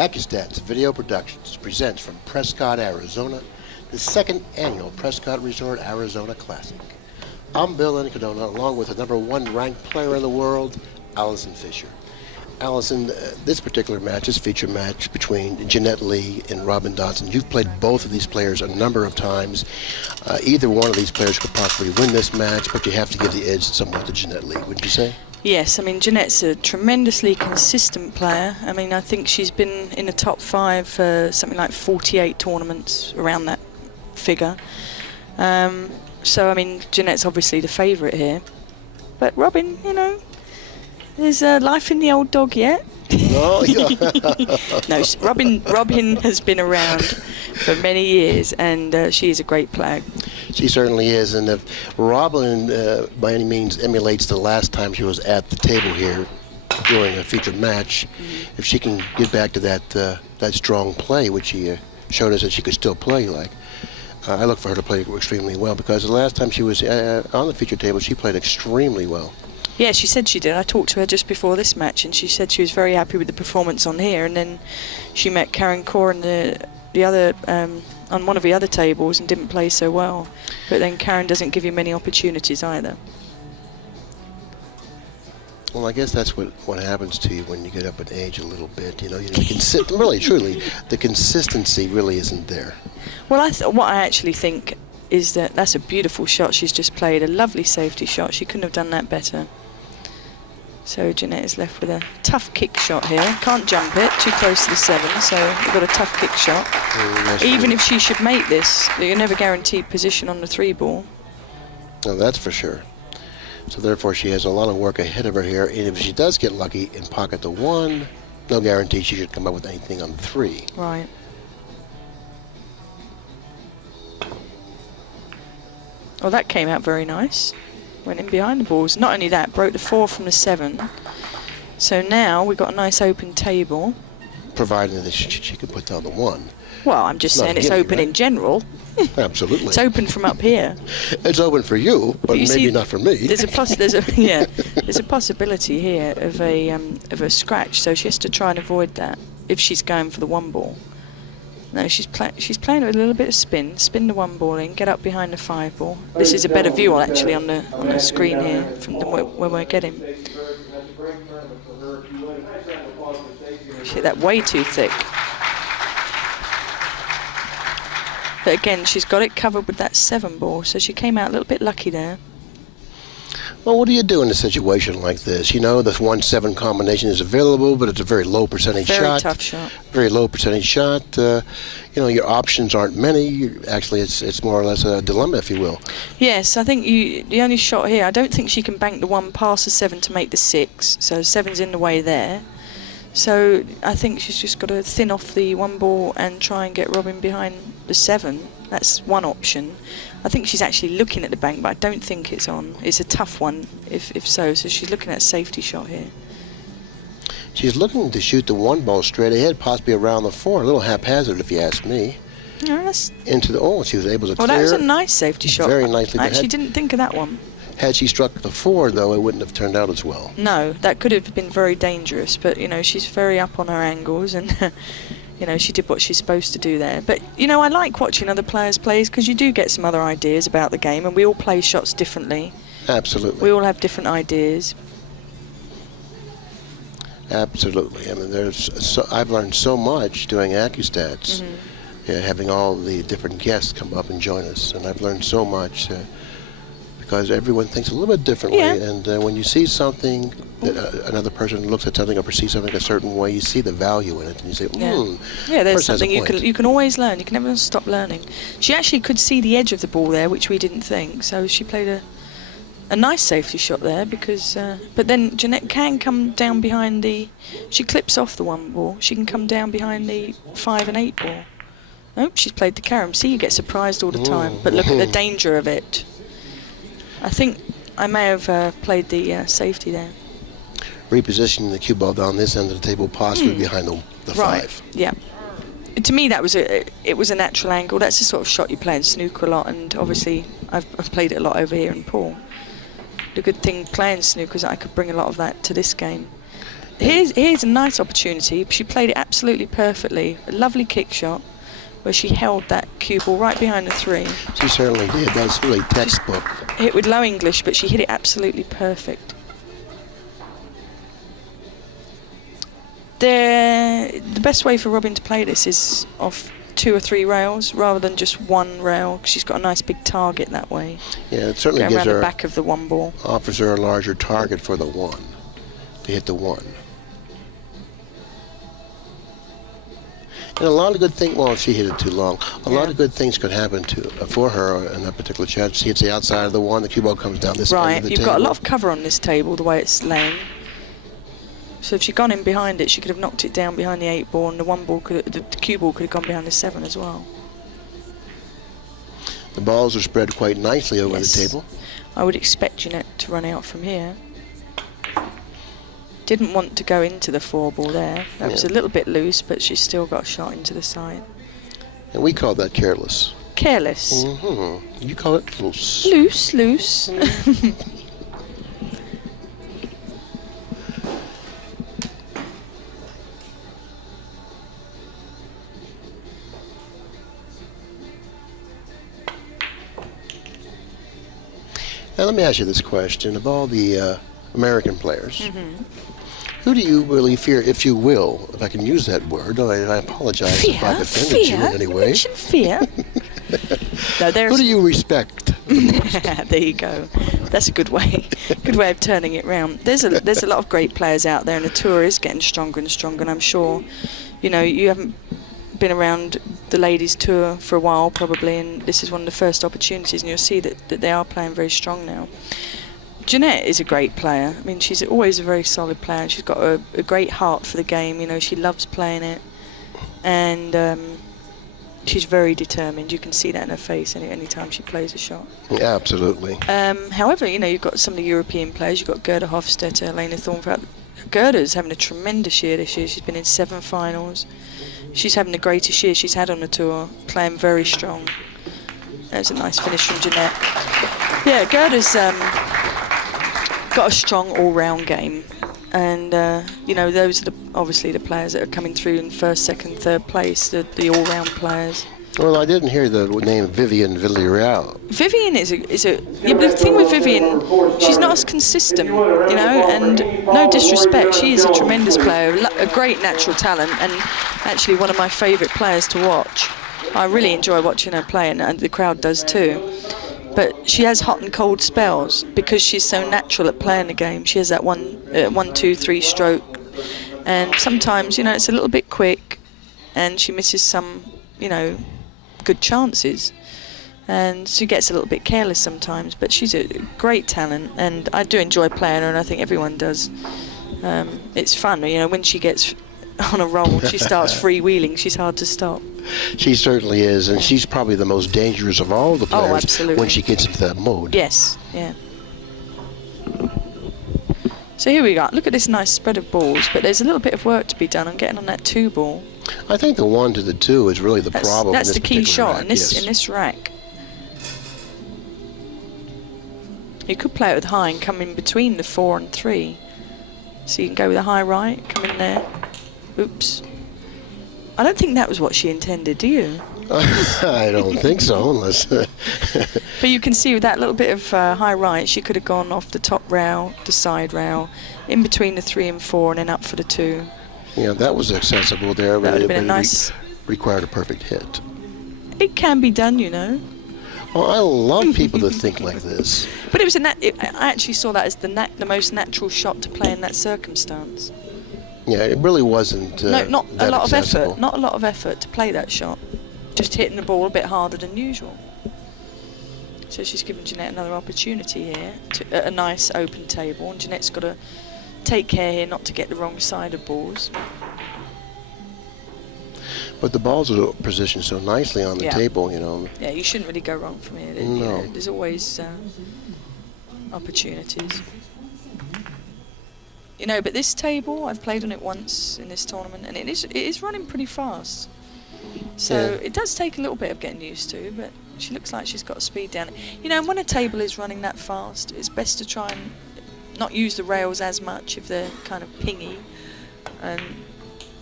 Accu-Stats Video Productions presents from Prescott, Arizona, the second annual Prescott Resort Arizona Classic. I'm Bill Incardona, along with the #1 ranked player in the world, Allison Fisher. Allison, this particular match is a feature match between Jeanette and Robin Dodson. You've played both of these players a number of times. Either one of these players could possibly win this match, but you have to give the edge somewhat to Jeanette, wouldn't you say? Yes, I mean, Jeanette's a tremendously consistent player. I mean, I think she's been in the top 5 for something like 48 tournaments, around that figure. So, I mean, Jeanette's obviously the favourite here. But Robin, you know, there's life in the old dog yet. No, No, Robin has been around for many years, and she is a great player. She certainly is, and if Robin by any means emulates the last time she was at the table here during a featured match, if she can get back to that strong play, which she showed us that she could still play like, I look for her to play extremely well, because the last time she was on the featured table, she played extremely well. Yeah, she said she did. I talked to her just before this match, and she said she was very happy with the performance on here. And then she met Karen Kaur in the other on one of the other tables and didn't play so well. But then Karen doesn't give you many opportunities either. Well, I guess that's what happens to you when you get up in age a little bit. You know, you can sit. Really, truly, the consistency really isn't there. Well, what I actually think is that that's a beautiful shot she's just played, a lovely safety shot. She couldn't have done that better. So Jeanette is left with a tough kick shot here. Can't jump it, too close to the 7, so we've got a tough kick shot. Even if she should make this, you're never guaranteed position on the 3 ball. No, that's for sure. So therefore she has a lot of work ahead of her here, and if she does get lucky and pocket the 1, no guarantee she should come up with anything on the 3. Right. Oh, that came out very nice. Went in behind the balls. Not only that, broke the 4 from the 7. So now we've got a nice open table. Provided that she can put down the 1. Well, I'm just saying it's open in general. Absolutely. It's open from up here. It's open for you, but maybe see, not for me. There's a possibility here of a scratch, so she has to try and avoid that if she's going for the 1 ball. No, she's playing with a little bit of spin the 1 ball in, get up behind the 5 ball. This is a better view actually on the screen here from where we're getting. She hit that way too thick. But again, she's got it covered with that 7 ball, so she came out a little bit lucky there. Well, what do you do in a situation like this? You know, the 1-7 combination is available, but it's a very low percentage shot. Very tough shot. Very low percentage shot. You know, your options aren't many. Actually, it's more or less a dilemma, if you will. Yes, I think the only shot here, I don't think she can bank the 1 past the 7 to make the 6. So 7's in the way there. So I think she's just got to thin off the 1 ball and try and get Robin behind the 7. That's one option. I think she's actually looking at the bank, but I don't think it's on. It's a tough one, if so. So she's looking at a safety shot here. She's looking to shoot the 1 ball straight ahead, possibly around the 4. A little haphazard, if you ask me. No, into the she was able to clear. Well, that was a nice safety shot. Very nicely. I actually didn't think of that one. Had she struck the 4, though, it wouldn't have turned out as well. No, that could have been very dangerous. But you know, she's very up on her angles and. You know, she did what she's supposed to do there. But, you know, I like watching other players play because you do get some other ideas about the game, and we all play shots differently. Absolutely. We all have different ideas. Absolutely. I mean, I've learned so much doing Accu-Stats, having all the different guests come up and join us, and I've learned so much because everyone thinks a little bit differently, and when you see something that another person looks at something or perceives something a certain way, you see the value in it, and you say, yeah, there's something you can always learn. You can never stop learning. She actually could see the edge of the ball there, which we didn't think, so she played a nice safety shot there because but then Jeanette can come down behind she clips off the 1 ball. She can come down behind the 5 and 8 ball. Oh, she's played the carom. See, you get surprised all the time, but look at the danger of it. I think I may have played the safety there. Repositioning the cue ball down this end of the table, possibly behind the 5. Yeah. To me, that was it was a natural angle. That's the sort of shot you play in snooker a lot, and obviously I've played it a lot over here in pool. The good thing playing snooker is that I could bring a lot of that to this game. Here's a nice opportunity. She played it absolutely perfectly. A lovely kick shot where she held that cue ball right behind the 3. She certainly did. That's really textbook. Hit with low English, but she hit it absolutely perfect. The best way for Robin to play this is off 2 or 3 rails rather than just 1 rail, 'cause she's got a nice big target that way. Yeah, it certainly Go gives around her the back of the 1 ball. Offers her a larger target for the 1, to hit the 1. And a lot of good things. Well, she hit it too long. A lot of good things could happen for her in that particular shot. She hits the outside of the 1. The cue ball comes down this end of the table. Right, you've got a lot of cover on this table the way it's laying. So if she'd gone in behind it, she could have knocked it down behind the 8 ball, and the 1 ball the cue ball could have gone behind the 7 as well. The balls are spread quite nicely over the table. I would expect Jeanette to run out from here. Didn't want to go into the 4 ball there. That was a little bit loose, but she's still got a shot into the side. And we call that careless. Careless. Mm-hmm. You call it loose. Loose. Now let me ask you this question. Of all the American players, who do you really fear, if you will, if I can use that word? I apologize if I've offended you in any way. Fear. No, who do you respect the most? There you go. That's a good way of turning it round. There's a lot of great players out there, and the tour is getting stronger and stronger, and I'm sure, you know, you haven't been around the ladies tour for a while probably, and this is one of the first opportunities, and you'll see that they are playing very strong now. Jeanette is a great player. I mean, she's always a very solid player, and she's got a great heart for the game. You know, she loves playing it, and she's very determined. You can see that in her face any time she plays a shot. Yeah, absolutely. However, you know, you've got some of the European players. You've got Gerda Hofstetter, Lena Thornfeld. Gerda's having a tremendous year this year. She's been in 7 finals. She's having the greatest year she's had on the tour, playing very strong. There's a nice finish from Jeanette. Yeah, Gerda's got a strong all-round game, and you know, those are obviously the players that are coming through in 1st, 2nd, 3rd place, the all-round players. Well, I didn't hear the name Vivian Villarreal. Vivian is a the thing with Vivian, she's not as consistent, you know, and no disrespect, she is a tremendous player, a great natural talent, and actually one of my favourite players to watch. I really enjoy watching her play, and the crowd does too. But she has hot and cold spells because she's so natural at playing the game. She has that 1, 2, 3 stroke, and sometimes, you know, it's a little bit quick, and she misses some, you know, good chances, and she gets a little bit careless sometimes, but she's a great talent, and I do enjoy playing her, and I think everyone does. It's fun, you know, when she gets on a roll, she starts freewheeling, she's hard to stop. She certainly is, and she's probably the most dangerous of all the players. Oh, absolutely. When she gets into that mode. Yes, yeah. So here we go. Look at this nice spread of balls, but there's a little bit of work to be done on getting on that 2 ball. I think the 1 to the 2 is really the problem. That's the key shot rack, in this rack. You could play it with high and come in between the 4 and 3. So you can go with a high right, come in there. Oops. I don't think that was what she intended, do you? I don't think so, unless... But you can see with that little bit of high right, she could have gone off the top rail, the side rail, in between the 3 and 4, and then up for the 2. Yeah, that was accessible there, That but would have been it a nice... required a perfect hit. It can be done, you know. Well, I love people that think like this. But it was I actually saw that as the most natural shot to play in that circumstance. Yeah, it really wasn't No, not a lot of accessible. effort. Not a lot of effort to play that shot. Just hitting the ball a bit harder than usual. So she's given Jeanette another opportunity here at a nice open table, and Jeanette's got to take care here not to get the wrong side of balls. But the balls are positioned so nicely on the table, you know. Yeah, you shouldn't really go wrong from here. No. You know, there's always opportunities. You know, but this table, I've played on it once in this tournament, and it is running pretty fast. So it does take a little bit of getting used to, but she looks like she's got speed down. You know, and when a table is running that fast, it's best to try and not use the rails as much if they're kind of pingy, And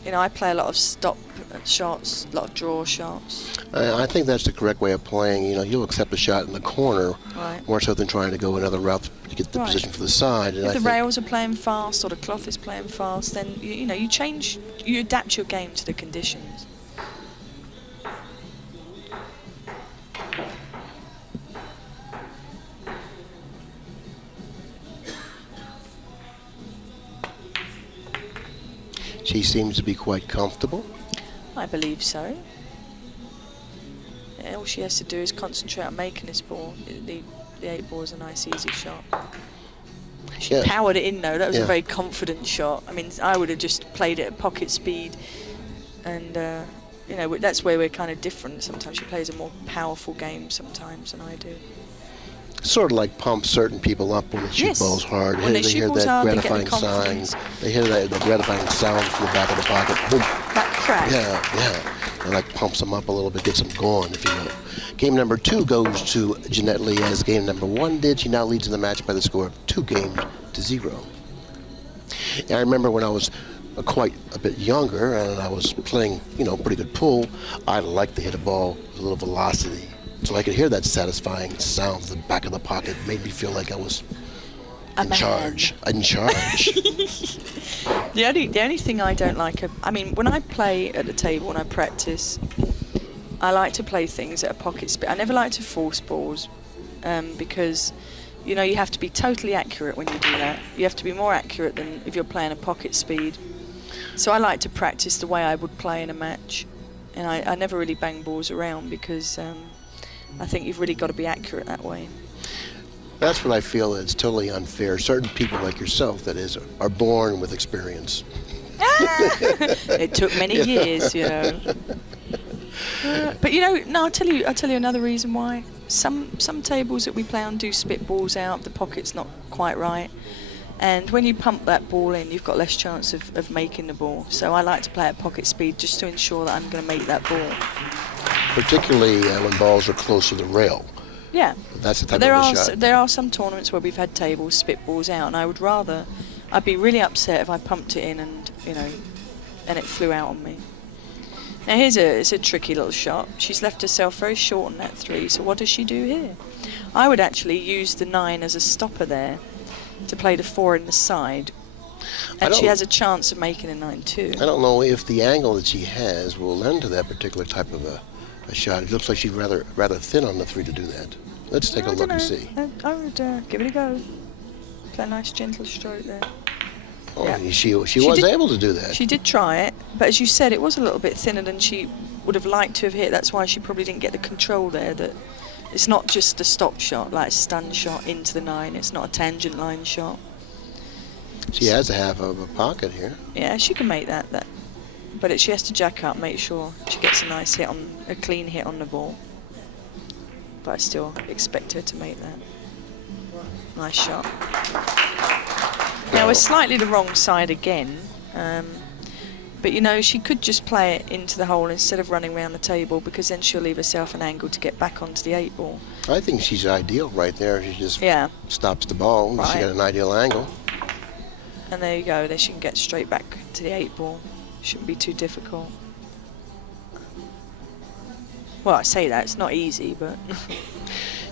you know, I play a lot of stop shots, a lot of draw shots. I think that's the correct way of playing. You know, you'll accept a shot in the corner more so than trying to go another route to get the position for the side. And if the rails are playing fast or the cloth is playing fast, then you know, you adapt your game to the conditions. She seems to be quite comfortable. I believe so. Yeah, all she has to do is concentrate on making this ball. The 8 ball is a nice, easy shot. She powered it in, though. That was a very confident shot. I mean, I would have just played it at pocket speed. And, you know, that's where we're kind of different. Sometimes she plays a more powerful game sometimes than I do. Sort of like pumps certain people up when they shoot balls hard. When they hear balls that hard, gratifying sound. They hear that gratifying sound from the back of the pocket. Boom. That crack. Yeah. It like pumps them up a little bit, gets them going, if you will. Game number 2 goes to Jeanette Lee, as game number 1 did. She now leads in the match by the score of 2-0. And I remember when I was quite a bit younger and I was playing, you know, pretty good pool, I liked to hit a ball with a little velocity. So I could hear that satisfying sound of the back of the pocket. It made me feel like I was in charge. The only thing I don't like, I mean, when I play at the table and I practice, I like to play things at a pocket speed. I never like to force balls because, you know, you have to be totally accurate when you do that. You have to be more accurate than if you're playing a pocket speed. So I like to practice the way I would play in a match. And I never really bang balls around because I think you've really got to be accurate that way. That's what I feel is totally unfair. Certain people like yourself, that is, are born with experience. It took many years, you know. But you know, no, I'll tell you another reason why. Some tables that we play on do spit balls out. The pocket's not quite right, and when you pump that ball in, you've got less chance of making the ball. So I like to play at pocket speed just to ensure that I'm going to make that ball. Particularly when balls are close to the rail. Yeah. That's the type of a shot. There are some tournaments where we've had tables spit balls out, and I'd be really upset if I pumped it in and, you know, and it flew out on me. Now it's a tricky little shot. She's left herself very short on that 3, so what does she do here? I would actually use the 9 as a stopper there to play the 4 in the side, and she has a chance of making a 9-2. I don't know if the angle that she has will lend to that particular type of a shot. It looks like she's rather thin on the 3 to do that. Let's take a look and see. I would give it a go. Play a nice gentle stroke there. Oh, yeah. She was able to do that. She did try it, but as you said, it was a little bit thinner than she would have liked to have hit. That's why she probably didn't get the control there. That it's not just a stop shot, like a stun shot into the 9. It's not a tangent line shot. She has a half of a pocket here. Yeah, she can make that. But she has to jack up, make sure she gets a clean hit on the ball. But I still expect her to make that. Nice shot. Now we're slightly the wrong side again, but you know, she could just play it into the hole instead of running around the table, because then she'll leave herself an angle to get back onto the 8 ball. I think she's ideal right there. She just stops the ball. Right. She got an ideal angle. And there you go. Then she can get straight back to the 8 ball. Shouldn't be too difficult. Well, I say that, it's not easy, but...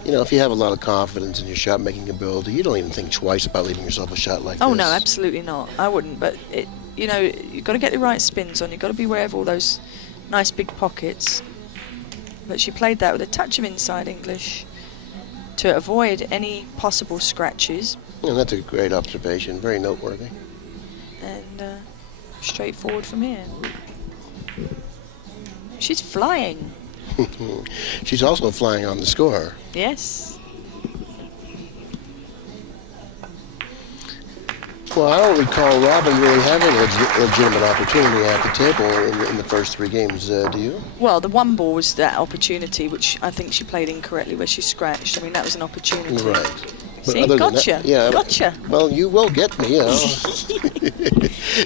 You know, if you have a lot of confidence in your shot-making ability, you don't even think twice about leaving yourself a shot like this. Oh, no, absolutely not. I wouldn't, but, you know, you've got to get the right spins on. You've got to be aware of all those nice big pockets. But she played that with a touch of inside English to avoid any possible scratches. And that's a great observation, very noteworthy. And straightforward from here. She's flying. She's also flying on the score. Yes. Well, I don't recall Robin really having a legitimate opportunity at the table in the first 3 games, do you? Well, the 1 ball was that opportunity, which I think she played incorrectly, where she scratched. I mean, that was an opportunity. Right. But see, gotcha. Gotcha. Well, you will get me, you know.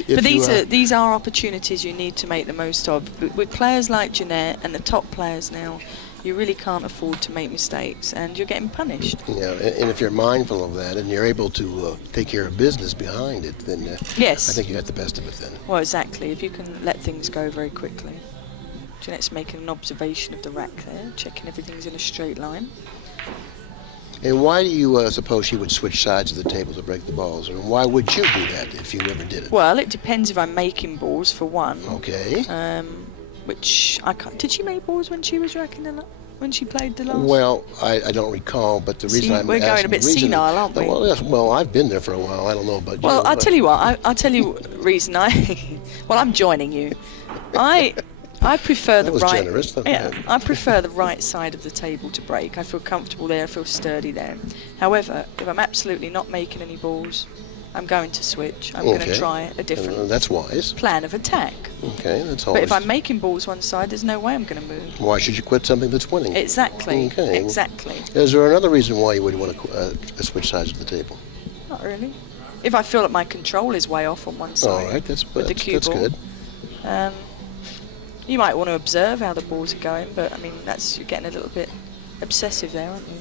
But these are opportunities you need to make the most of. With players like Jeanette and the top players now, You really can't afford to make mistakes, and you're getting punished. Yeah, and if you're mindful of that and you're able to take care of business behind it, then Yes. I think you got the best of it then. Well, exactly. If you can let things go very quickly. Jeanette's making an observation of the rack there, checking everything's in a straight line. And why do you suppose she would switch sides of the table to break the balls? And why would you do that if you ever did it? Well, it depends if I'm making balls, for one. Okay. Which I can't. Did she make balls when she was racking when she played the last? Well, I don't recall, but the reason I'm we're asking... We're going a bit senile, aren't we? Well, yes, well, I've been there for a while. I don't know about you. Well, I'll tell you what. I'll tell you the reason well, I'm joining you. I prefer the was right. Generous, yeah, I prefer the right side of the table to break. I feel comfortable there. I feel sturdy there. However, if I'm absolutely not making any balls, I'm going to switch. I'm going to try a different that's wise. plan of attack. Okay, that's always... But if I'm making balls one side, there's no way I'm going to move. Why should you quit something that's winning? Exactly. Okay. Exactly. Is there another reason why you would want to switch sides of the table? Not really. If I feel that my control is way off on one side. All right, that's good. You might want to observe how the balls are going, but I mean, you're getting a little bit obsessive there, aren't you?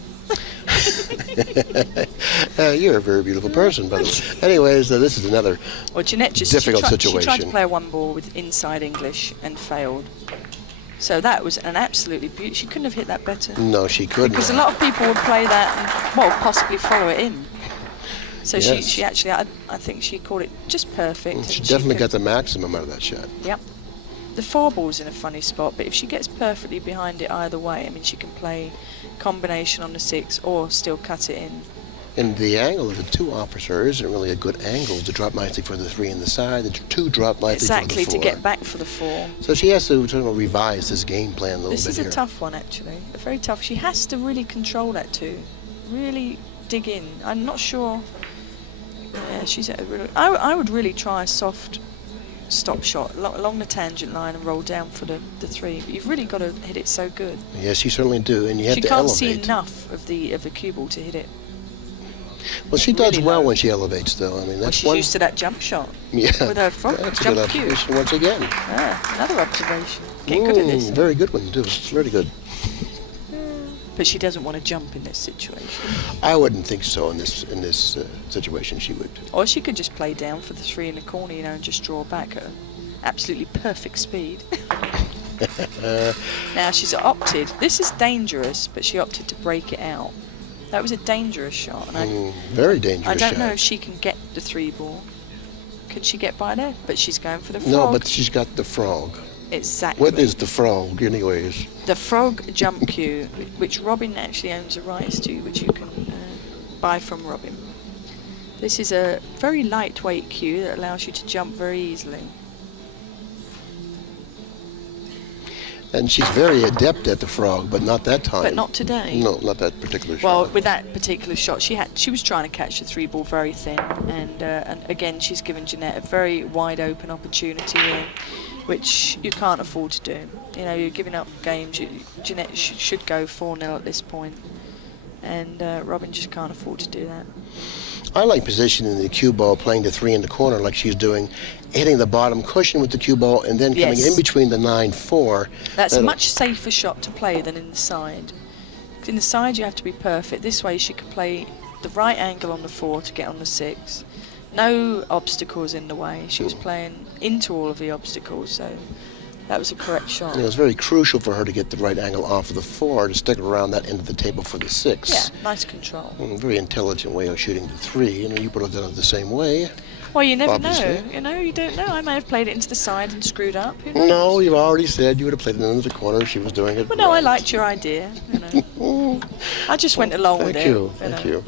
You're a very beautiful person, by the way. Anyways, this is another Jeanette difficult situation. She tried to play a one ball with inside English and failed. So that was an absolutely beautiful. She couldn't have hit that better. No, she couldn't. Because a lot of people would play that and, possibly follow it in. So yes. she actually, I think she called it just perfect. She definitely got the maximum out of that shot. Yep. The four ball's in a funny spot, but if she gets perfectly behind it either way, I mean, she can play combination on the 6 or still cut it in. And the angle of the 2 offers her isn't really a good angle to drop nicely for the 3 in the side. The 2 drop nicely for the 4. Exactly, to get back for the 4. So she has to sort of revise this game plan a little bit here. This is a tough one, actually. Very tough. She has to really control that 2. Really dig in. I'm not sure. Yeah, she's at a really... I would really try a soft stop shot along the tangent line and roll down for the 3. But you've really got to hit it so good. Yes, you certainly do, and you have to elevate. She can't see enough of the cue ball to hit it. Well, she does well when she elevates, though. I mean, that's she's used to that jump shot. Yeah, with her front that's jump a good cue. observation once again. Another observation. Get good at this. Very good one too. It's very good. But she doesn't want to jump in this situation. I wouldn't think so in this situation. She would. Or she could just play down for the 3 in the corner, and just draw back at absolutely perfect speed. Now she's opted. This is dangerous, but she opted to break it out. That was a dangerous shot. And very dangerous shot. I don't know if she can get the 3 ball. Can she get by there? But she's going for the frog. No, but she's got the frog. Exactly. What is the frog, anyways? The frog jump cue, which Robin actually owns the rights to, which you can buy from Robin. This is a very lightweight cue that allows you to jump very easily. And she's very adept at the frog, but not that time. But not today. No, not that particular shot. Well, with that particular shot, she was trying to catch the 3 ball very thin, and again she's given Jeanette a very wide open opportunity here, which you can't afford to do. You know, you're giving up games. Jeanette should go 4-0 at this point, and Robin just can't afford to do that. I like positioning the cue ball, playing the 3 in the corner like she's doing, hitting the bottom cushion with the cue ball, and then coming in between the 9-4. That's a much safer shot to play than in the side. In the side, you have to be perfect. This way, she can play the right angle on the 4 to get on the 6. No obstacles in the way. She was playing into all of the obstacles, so that was a correct shot. It was very crucial for her to get the right angle off of the 4 to stick around that end of the table for the 6. Yeah, nice control. Very intelligent way of shooting the 3. You know, you would have done it the same way. Well, you never obviously. know. You know, you don't know. I may have played it into the side and screwed up. No, you've already said you would have played it into the corner if she was doing it. Well, no, I liked your idea. You know. I just went along with it. Thank you.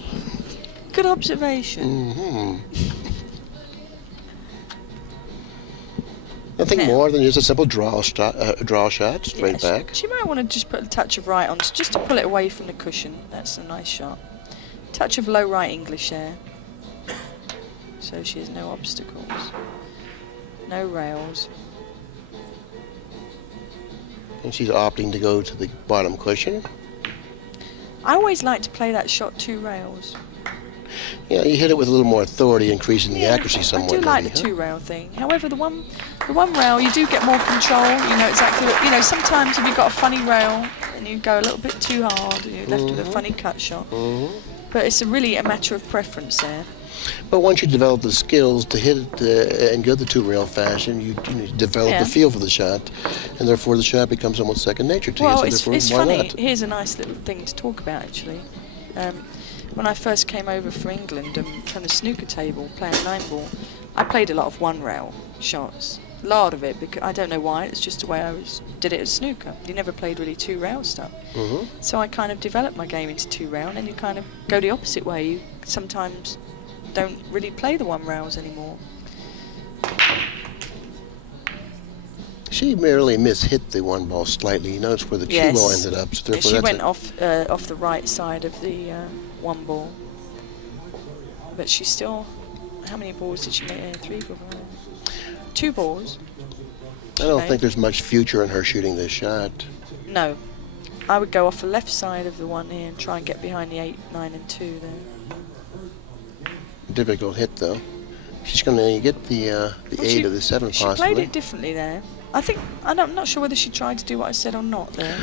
Good observation. Nothing more than just a simple draw shot, straight back. She might want to just put a touch of right on, just to pull it away from the cushion. That's a nice shot. Touch of low right English there. So she has no obstacles. No rails. And she's opting to go to the bottom cushion. I always like to play that shot 2 rails. Yeah, you hit it with a little more authority, increasing the accuracy somewhat. I do like the two-rail thing. However, the one rail, you do get more control. You know exactly what, sometimes if you've got a funny rail and you go a little bit too hard, and you're left with a funny cut shot. But it's really a matter of preference there. But once you develop the skills to hit it and go the two-rail fashion, you develop the feel for the shot, and therefore the shot becomes almost second nature to you. So it's why funny. not? Here's a nice little thing to talk about, actually. When I first came over for England and from the snooker table playing 9-ball, I played a lot of one-rail shots. A lot of it, because I don't know why, it's just the way I did it at snooker. You never played really two-rail stuff. So I kind of developed my game into two-rail, and then you kind of go the opposite way. You sometimes don't really play the one-rails anymore. She merely mishit the one ball slightly. You notice where the cue ball ended up. So she went off the right side of the one ball. But she still... How many balls did she make? 3, 4, 5... 2 balls. I don't think there's much future in her shooting this shot. No. I would go off the left side of the one here and try and get behind the 8, 9 and 2 there. Difficult hit, though. She's going to get the 8 or the 7, possibly. She played it differently there. I'm not sure whether she tried to do what I said or not there.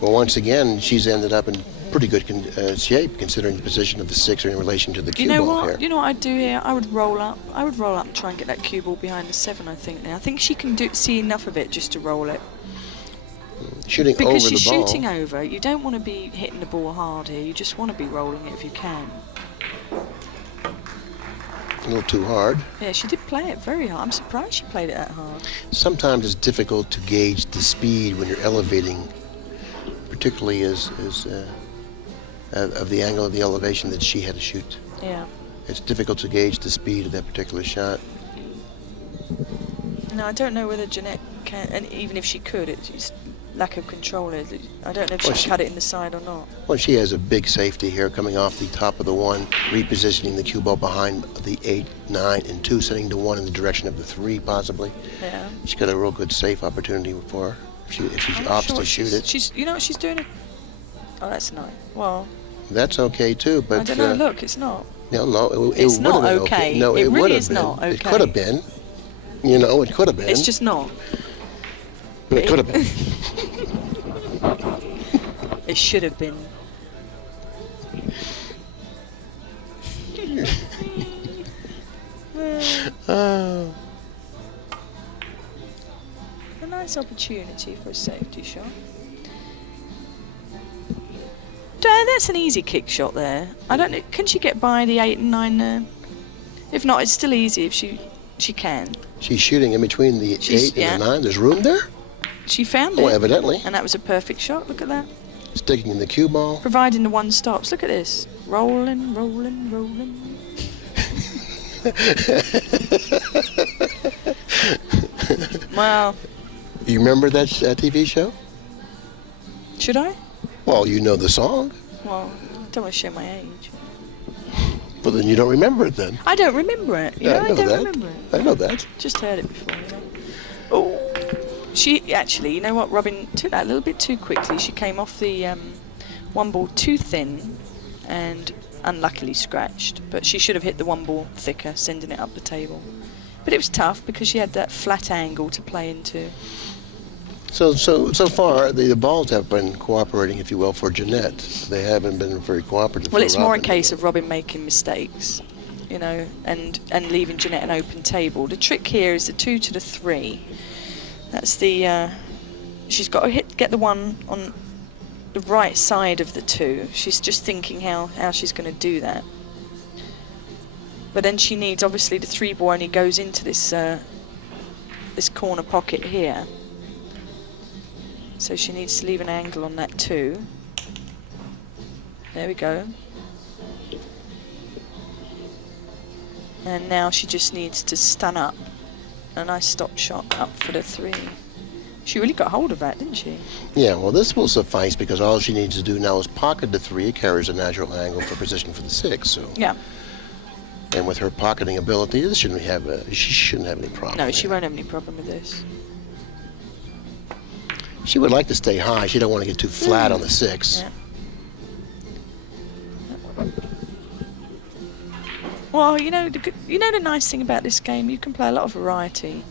Well, once again, she's ended up in pretty good shape, considering the position of the 6 in relation to the cue ball here. You know what I'd do here? I would roll up. And try and get that cue ball behind the 7, I think. Now I think she can see enough of it just to roll it. Shooting over the ball. Because she's shooting over. You don't want to be hitting the ball hard here. You just want to be rolling it if you can. A little too hard. Yeah, she did play it very hard. I'm surprised she played it that hard. Sometimes it's difficult to gauge the speed when you're elevating, particularly as of the angle of the elevation that she had to shoot. Yeah. It's difficult to gauge the speed of that particular shot. No, I don't know whether Jeanette can, and even if she could, it's lack of control. I don't know if she cut it in the side or not. Well, she has a big safety here coming off the top of the 1, repositioning the cue ball behind the 8, 9, and 2, sending the 1 in the direction of the 3, possibly. Yeah. She's got a real good safe opportunity for her if she opts to shoot it. You know what she's doing? Oh, that's nice. Well, that's okay too, but I don't know. Look, it's not. No, it's not been okay. No, it would really have is been. not okay. It could have been. It could have been. It's just not. But it could have been. It should have been. Oh. A nice opportunity for a safety shot. That's an easy kick shot there. I don't know. Can she get by the 8 and 9 there? If not, it's still easy if she can. She's shooting in between the 8 and the 9. There's room there? She found it. Oh, evidently. And that was a perfect shot. Look at that. Sticking in the cue ball. Providing the 1 stops. Look at this. Rolling, rolling, rolling. Well. You remember that TV show? Should I? Well, you know the song. Well, I don't want to show my age. Well, then you don't remember it then. I don't remember it. I don't remember it. I know that. Just heard it before, Oh. She actually, you know what, Robin took that a little bit too quickly. She came off the 1 ball too thin and unluckily scratched. But she should have hit the 1 ball thicker, sending it up the table. But it was tough because she had that flat angle to play into. So far, the balls have been cooperating, if you will, for Jeanette. They haven't been very cooperative. Well, it's Robin. more a case of Robin making mistakes, and leaving Jeanette an open table. The trick here is the 2 to the 3. That's the. She's got to get the 1 on the right side of the 2. She's just thinking how she's going to do that. But then she needs, obviously, the 3 ball only goes into this corner pocket here. So she needs to leave an angle on that 2. There we go. And now she just needs to stun up. A nice stop shot up for the 3. She really got hold of that, didn't she? Yeah, well, this will suffice because all she needs to do now is pocket the 3. It carries a natural angle for position for the 6. So. Yeah. And with her pocketing ability, she shouldn't have any problem. No, she won't have any problem with this. She would like to stay high. She don't want to get too flat on the 6. Yeah. Well, the nice thing about this game, you can play a lot of variety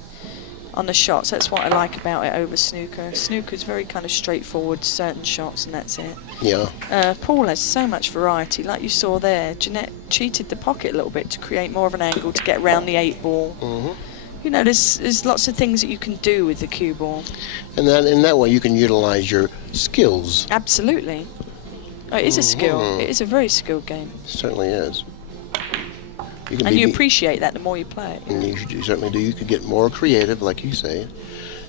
on the shots. That's what I like about it over snooker. Snooker's very kind of straightforward, certain shots, and that's it. Yeah. Pool has so much variety. Like you saw there, Jeanette cheated the pocket a little bit to create more of an angle to get around the 8 ball. Mm-hmm. There's lots of things that you can do with the cue ball. And in that way, you can utilize your skills. Absolutely. Oh, it is a skill. It is a very skilled game. It certainly is. You appreciate that the more you play it. And you certainly do. You could get more creative, like you say,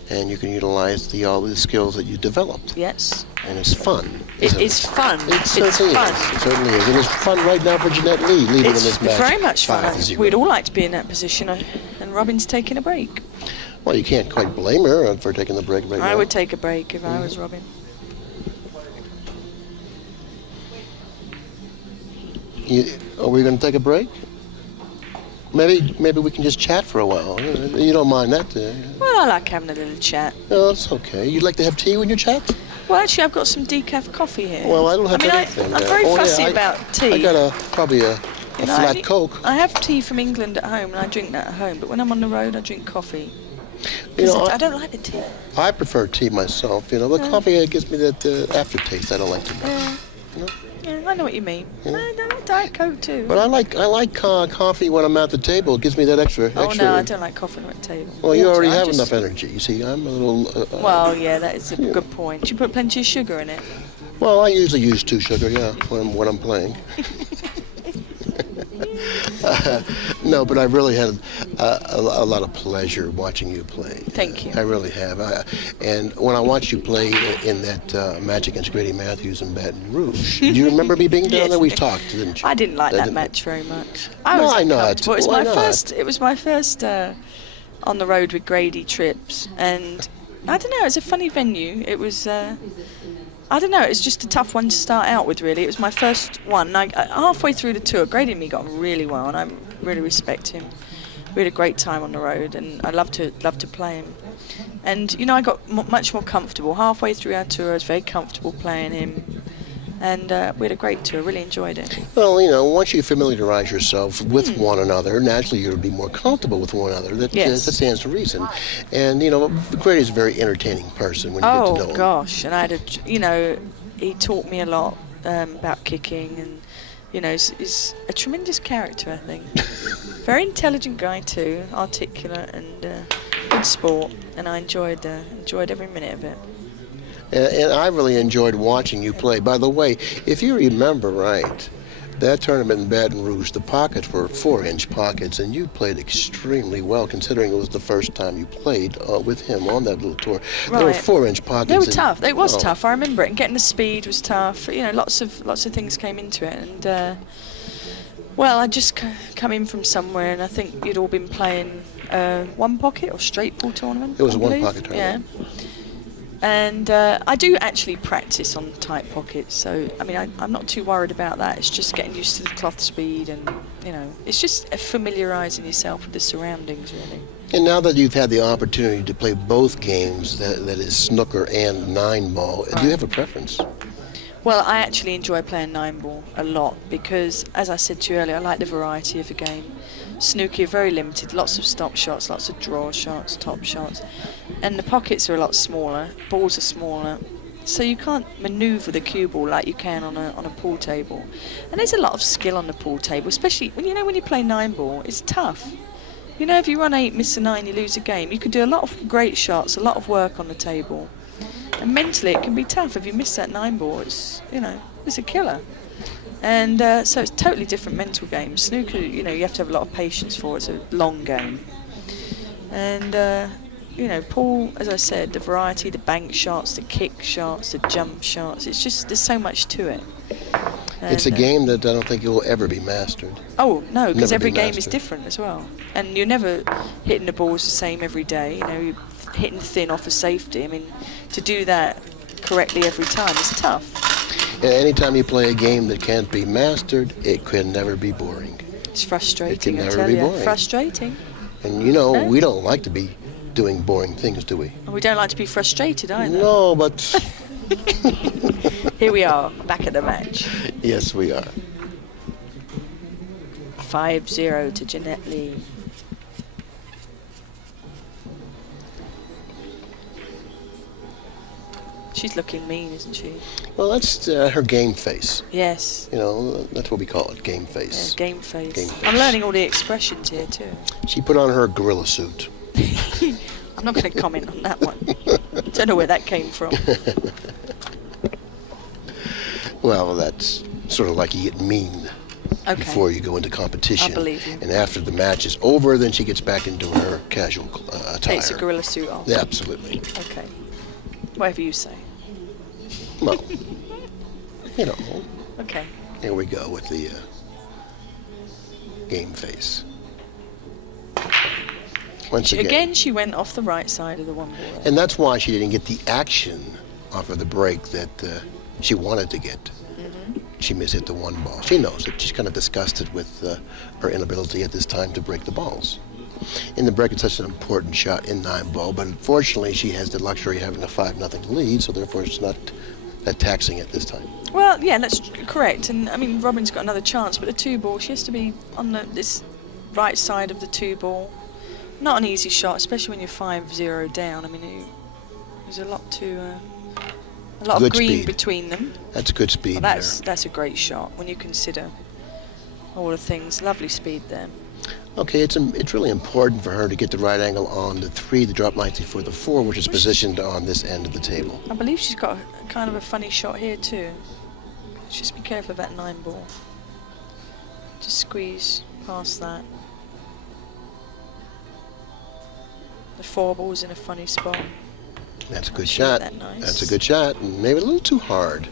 and you can utilize all the skills that you developed. Yes. And it's fun. It is fun. It certainly is. It certainly is. It is fun right now for Jeanette Lee leading in this match. It's very much fun. 5-0. We'd all like to be in that position, and Robin's taking a break. Well, you can't quite blame her for taking the break right now. I would take a break if I was Robin. Are we going to take a break? Maybe we can just chat for a while. You don't mind that, do you? Well, I like having a little chat. No, that's okay. You'd like to have tea when you chat? Well, actually, I've got some decaf coffee here. Well, I don't have anything. I'm very fussy about tea. I got probably a flat Coke. I have tea from England at home, and I drink that at home. But when I'm on the road, I drink coffee. I don't like the tea. I prefer tea myself, but coffee gives me that aftertaste I don't like too much. Yeah, I know what you mean. I like Diet Coke too. But I like coffee when I'm at the table. It gives me that extra. Oh no, I don't like coffee at the table. Well, you already have enough energy. You see, I'm a little. Well, yeah, that is a good point. Do you put plenty of sugar in it? Well, I usually use 2 sugar, when I'm playing. No, but I've really had a lot of pleasure watching you play. Thank you. I really have. And when I watched you play in that match against Grady Matthews in Baton Rouge, do you remember me being down there? We talked, didn't you? I didn't like that match very much. I was Why not? uncomfortable. It was my first on the road with Grady trips, and I don't know. It was a funny venue. It was. I don't know, it's just a tough one to start out with, really. It was my first one. Halfway through the tour, Grady and me got on really well, and I really respect him. We had a great time on the road, and I love to play him. And, I got much more comfortable. Halfway through our tour, I was very comfortable playing him. And we had a great tour, really enjoyed it. Well, once you familiarize yourself with one another, naturally you'll be more comfortable with one another. That stands to reason. And, Grady's a very entertaining person when you get to know him. Oh, gosh. And I had he taught me a lot about kicking, and, he's a tremendous character, I think. Very intelligent guy, too, articulate, and good sport. And I enjoyed every minute of it. And I really enjoyed watching you play. By the way, if you remember right, that tournament in Baton Rouge, the pockets were 4-inch pockets, and you played extremely well, considering it was the first time you played with him on that little tour. Right. They were 4-inch pockets. They were tough. It was tough. I remember it. And getting the speed was tough. Lots of things came into it. And I just come in from somewhere, and I think you'd all been playing one pocket or straight pool tournament. It was a one pocket tournament. Yeah. And I do actually practice on tight pockets, so I'm not too worried about that. It's just getting used to the cloth speed, and it's just familiarising yourself with the surroundings, really. And now that you've had the opportunity to play both games, that is snooker and 9-ball, do you have a preference? Well, I actually enjoy playing 9-ball a lot because, as I said to you earlier, I like the variety of the game. Snooker, you're very limited, lots of stop shots, lots of draw shots, top shots. And the pockets are a lot smaller, balls are smaller, so you can't manoeuvre the cue ball like you can on a pool table. And there's a lot of skill on the pool table, especially when you play 9-ball, it's tough. If you run 8, miss a 9, you lose a game. You could do a lot of great shots, a lot of work on the table. And mentally it can be tough if you miss that 9-ball, it's a killer. And so it's a totally different mental game. Snooker, you have to have a lot of patience for. It's a long game. And, pool, as I said, the variety, the bank shots, the kick shots, the jump shots, it's just, there's so much to it. And, it's a game that I don't think it will ever be mastered. Oh, no, because every game is different as well. And you're never hitting the balls the same every day. You're hitting thin off a safety. To do that correctly every time is tough. Anytime you play a game that can't be mastered, it can never be boring. It's frustrating, it can never be boring. Frustrating. And we don't like to be doing boring things, do we? And we don't like to be frustrated either. No, but... Here we are, back at the match. Yes, we are. 5-0 to Jeanette Lee. She's looking mean, isn't she? Well, that's her game face. Yes. You know, that's what we call it, game face. Yeah, game face. Game face. I'm learning all the expressions here too. She put on her gorilla suit. I'm not going to comment on that one. Don't know where that came from. Well, that's sort of like you get mean before you go into competition. I believe you. And after the match is over, then she gets back into her casual attire. Takes a gorilla suit off. Yeah, absolutely. Okay. Whatever you say. Well, you know. Okay. Here we go with the game face. Once Again, she went off the right side of the one ball. And that's why she didn't get the action off of the break that she wanted to get. She mishit the one ball. She knows it. She's kind of disgusted with her inability at this time to break the balls. In the break, it's such an important shot in 9-ball, but unfortunately, she has the luxury of having a 5-0 lead, so therefore it's not that taxing at this time. Well, yeah, that's correct. And I mean, Robin's got another chance, but the 2-ball, she has to be on this right side of the 2-ball. Not an easy shot, especially when you're 5-0 down. I mean, there's a lot of green speed between them. That's good speed. Well, that's a great shot when you consider all the things. Lovely speed there. Okay, it's really important for her to get the right angle on the 3, the drop nicely for the 4, which is positioned on this end of the table. I believe she's got kind of a funny shot here too. Just be careful of that 9-ball. Just squeeze past that. The 4-ball's in a funny spot. That's a good shot. That nice. That's a good shot, and maybe a little too hard.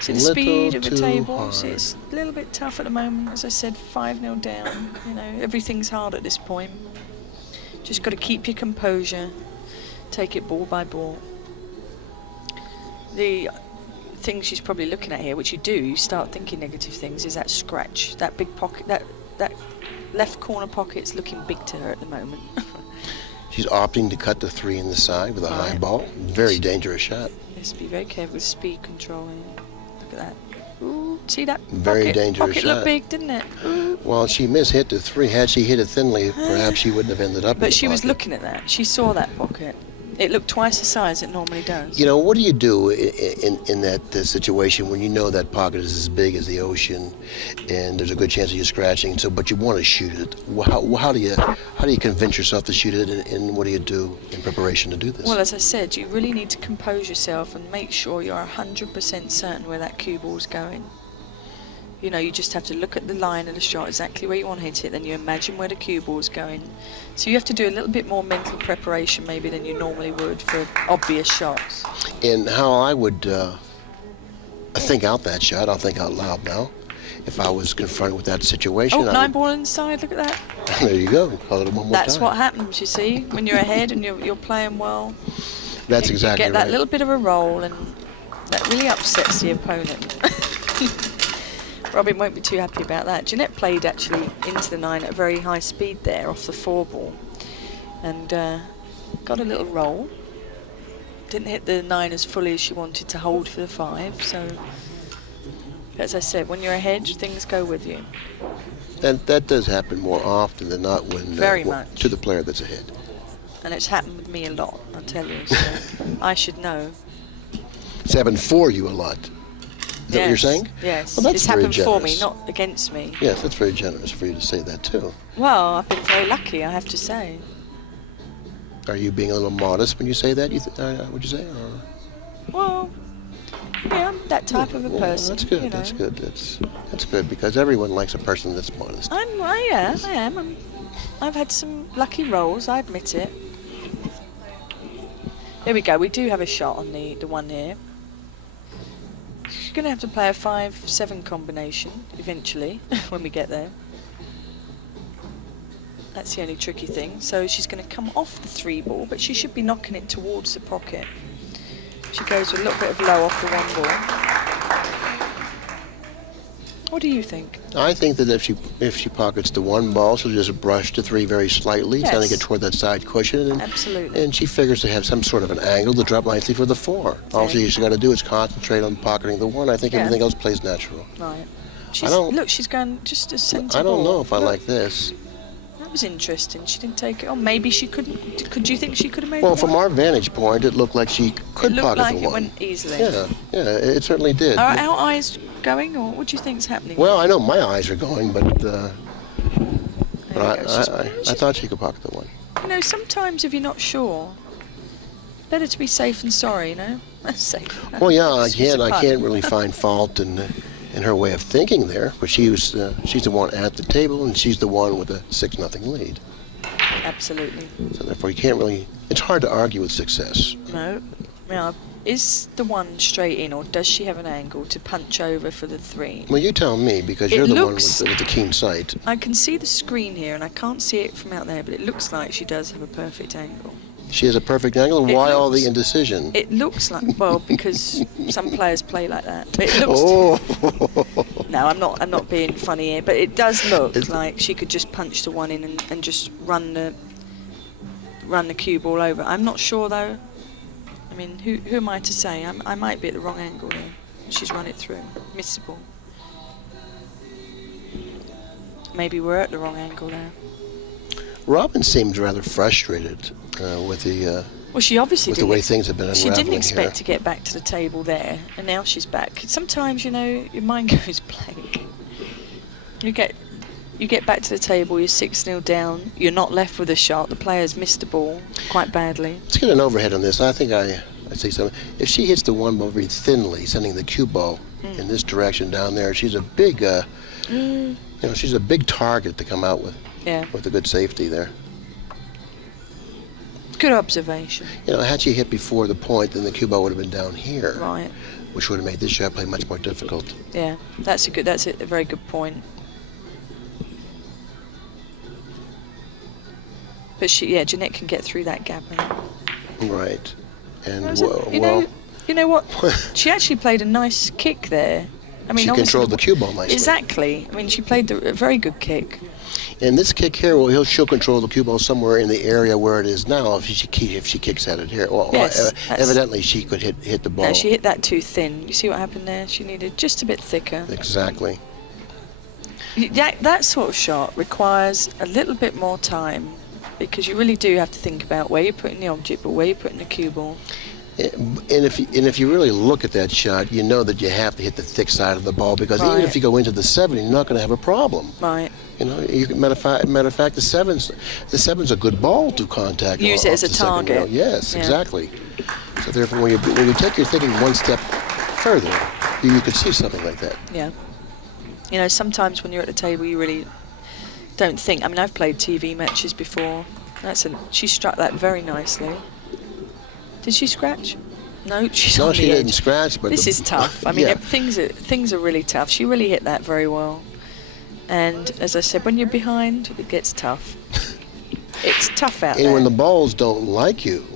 See the speed of the table. See, it's a little bit tough at the moment. As I said, 5-0 down. You know, everything's hard at this point. Just got to keep your composure. Take it ball by ball. The thing she's probably looking at here, which you start thinking negative things, is that scratch, that big pocket, that left corner pocket's looking big to her at the moment. She's opting to cut the 3 in the side with a high ball. Very dangerous shot. Yes, be very careful with speed control. Look at that. Ooh, see that? Very dangerous pocket shot. Looked big, didn't it? Ooh. Well, she mishit the 3. Had she hit it thinly, perhaps she wouldn't have ended up in the But she was pocket. looking at that. She saw that pocket. It looked twice the size it normally does. You know, what do you do in that situation when you know that pocket is as big as the ocean, and there's a good chance of you scratching? So, but you want to shoot it. How do you convince yourself to shoot it, and what do you do in preparation to do this? Well, as I said, you really need to compose yourself and make sure you're 100% certain where that cue ball's going. You know, you just have to look at the line of the shot, exactly where you want to hit it, then you imagine where the cue ball's going. So you have to do a little bit more mental preparation maybe than you normally would for obvious shots. And how I would think out that shot, I'll think out loud now, if I was confronted with that situation. Oh, 9-ball inside, look at that. There you go, call it one more time. That's what happens, you see, when you're ahead and you're playing well. That's exactly right. You get that little bit of a roll, and that really upsets the opponent. Robin won't be too happy about that. Jeanette played actually into the 9 at a very high speed there off the 4-ball, and got a little roll. Didn't hit the 9 as fully as she wanted to hold for the 5. So, as I said, when you're ahead, things go with you. That does happen more often than not when very much to the player that's ahead. And it's happened with me a lot, I'll tell you. So I should know. It's happened for you a lot. Is that what you're saying? Yes, well, that's it's very happened generous. for me, not against me. Yes, that's very generous for you to say that too. Well, I've been very lucky, I have to say. Are you being a little modest when you say that? Would you say? Or? Well, yeah, I'm that type of a person. That's good. You know. That's good. That's good because everyone likes a person that's modest. I am. I've had some lucky rolls, I admit it. There we go. We do have a shot on the one here. She's going to have to play a 5-7 combination eventually when we get there. That's the only tricky thing. So she's going to come off the 3-ball, but she should be knocking it towards the pocket. She goes with a little bit of low off the 1-ball. What do you think? I think that if she pockets the 1 ball, she'll just brush the 3 very slightly, yes. trying to get toward that side cushion. And, absolutely. And she figures to have some sort of an angle to drop nicely for the 4. All she's got to do is concentrate on pocketing the 1. I think everything else plays natural. Right. She's going just a centre I don't ball. know if I like this. That was interesting. She didn't take it on. Maybe she couldn't. Could you think she could have made it? Well, from our vantage point, it looked like she could pocket the one. It looked like it went easily. Yeah, it certainly did. Are our eyes going, or what do you think's happening? Well, I know my eyes are going, but I thought she could pocket the one. You know, sometimes if you're not sure, better to be safe than sorry. You know, that's safe. Well, yeah, I can't really find fault in her way of thinking there, but she's the one at the table, and she's the one with the 6-0 lead. Absolutely. So therefore, you can't really. It's hard to argue with success. No. Now, is the one straight in, or does she have an angle to punch over for the 3? Well, you tell me, because you're the one with the keen sight. I can see the screen here, and I can't see it from out there, but it looks like she does have a perfect angle. She has a perfect angle. Why all the indecision? It looks like, well, because some players play like that. But it looks. No, I'm not being funny here, but it does look like she could just punch the one in and just run the cue ball over. I'm not sure though. I mean, who am I to say? I might be at the wrong angle here. She's run it through, missed the ball. Maybe we're at the wrong angle now. Robin seemed rather frustrated with the. Well, she obviously with the way things have been unraveling. She didn't expect to get back to the table there, and now she's back. Sometimes, you know, your mind goes blank. You get back to the table, you're 6-0 down, you're not left with a shot. The player's missed the ball quite badly. Let's get an overhead on this. I think I say something. If she hits the one ball very thinly, sending the cue ball in this direction down there, she's a big, you know, she's a big target to come out with. Yeah. With a good safety there. Good observation. You know, had she hit before the point, then the cue ball would have been down here. Right. Which would have made this shot play much more difficult. Yeah, that's a very good point. But Jeanette can get through that gap now. Right. And you know what? She actually played a nice kick there. I mean, she controlled the cue ball nicely. Exactly. I mean, she played a very good kick. And this kick here, she'll control the cue ball somewhere in the area where it is now if she kicks at it here. Well, yes, evidently she could hit the ball. No, she hit that too thin. You see what happened there? She needed just a bit thicker. Exactly. That sort of shot requires a little bit more time, because you really do have to think about where you're putting the object, but where you're putting the cue ball. And if you really look at that shot, you know that you have to hit the thick side of the ball, because even if you go into the 7, you're not going to have a problem. Right. You know, matter of fact, the seven's a good ball to contact. Use it as a target. Yes, exactly. So therefore, when you take your thinking one step further, you could see something like that. Yeah. You know, sometimes when you're at the table, you really don't think. I mean, I've played TV matches before. She struck that very nicely. Did she scratch? No, she's on the edge. No, she didn't scratch, but this is tough. I mean, things are really tough. She really hit that very well. And as I said, when you're behind, it gets tough. It's tough out there. And when the balls don't like you,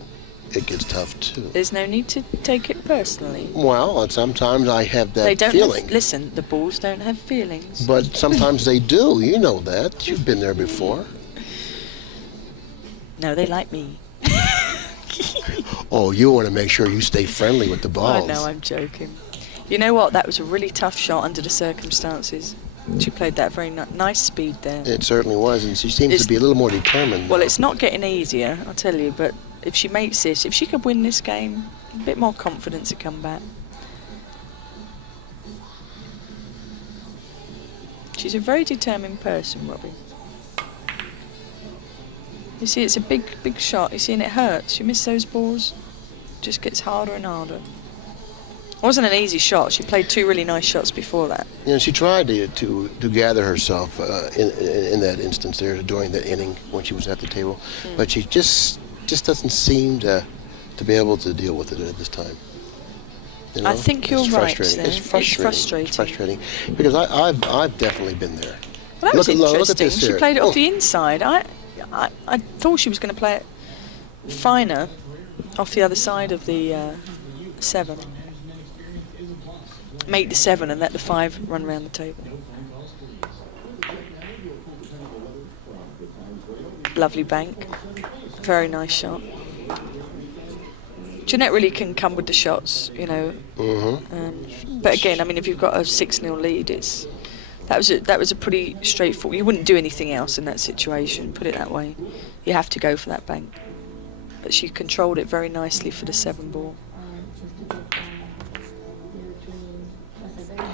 it gets tough too. There's no need to take it personally. Well, sometimes I have that feeling. Listen, the balls don't have feelings. But sometimes they do. You know that. You've been there before. No, they like me. Oh, you want to make sure you stay friendly with the balls. Oh, no, I'm joking. You know what? That was a really tough shot under the circumstances. She played that very nice speed there. It certainly was, and she seems to be a little more determined. Well, it's not getting easier, I'll tell you, but if she makes this, if she could win this game, a bit more confidence to come back. She's a very determined person, Robbie. You see, it's a big shot. You see, and it hurts. You miss those balls, it just gets harder and harder. It wasn't an easy shot. She played 2 really nice shots before that. You know, she tried to gather herself in that instance there during the inning when she was at the table, but she just doesn't seem to be able to deal with it at this time. You know? I think you're right there. It's frustrating. It's frustrating because I've definitely been there. Well, that was interesting. Look at this she played it off the inside. I thought she was going to play it finer off the other side of the 7. Make the 7 and let the 5 run around the table. Lovely bank. Very nice shot. Jeanette really can come with the shots, you know. Mm-hmm. But again, I mean, if you've got a 6-0 lead, it's That was a pretty straightforward. You wouldn't do anything else in that situation. Put it that way. You have to go for that bank. But she controlled it very nicely for the 7 ball.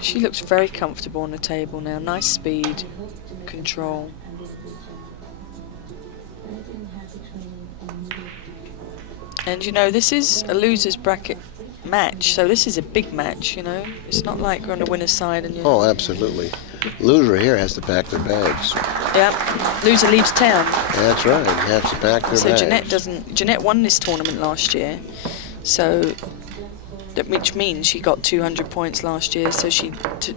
She looks very comfortable on the table now. Nice speed, control. And you know, this is a loser's bracket match, so this is a big match, you know. It's not like we're on the winner's side and you. Oh, absolutely. Loser here has to pack their bags. Yeah, loser leaves town. That's right. He has to pack their So bags. Jeanette won this tournament last year, so which means she got 200 points last year. So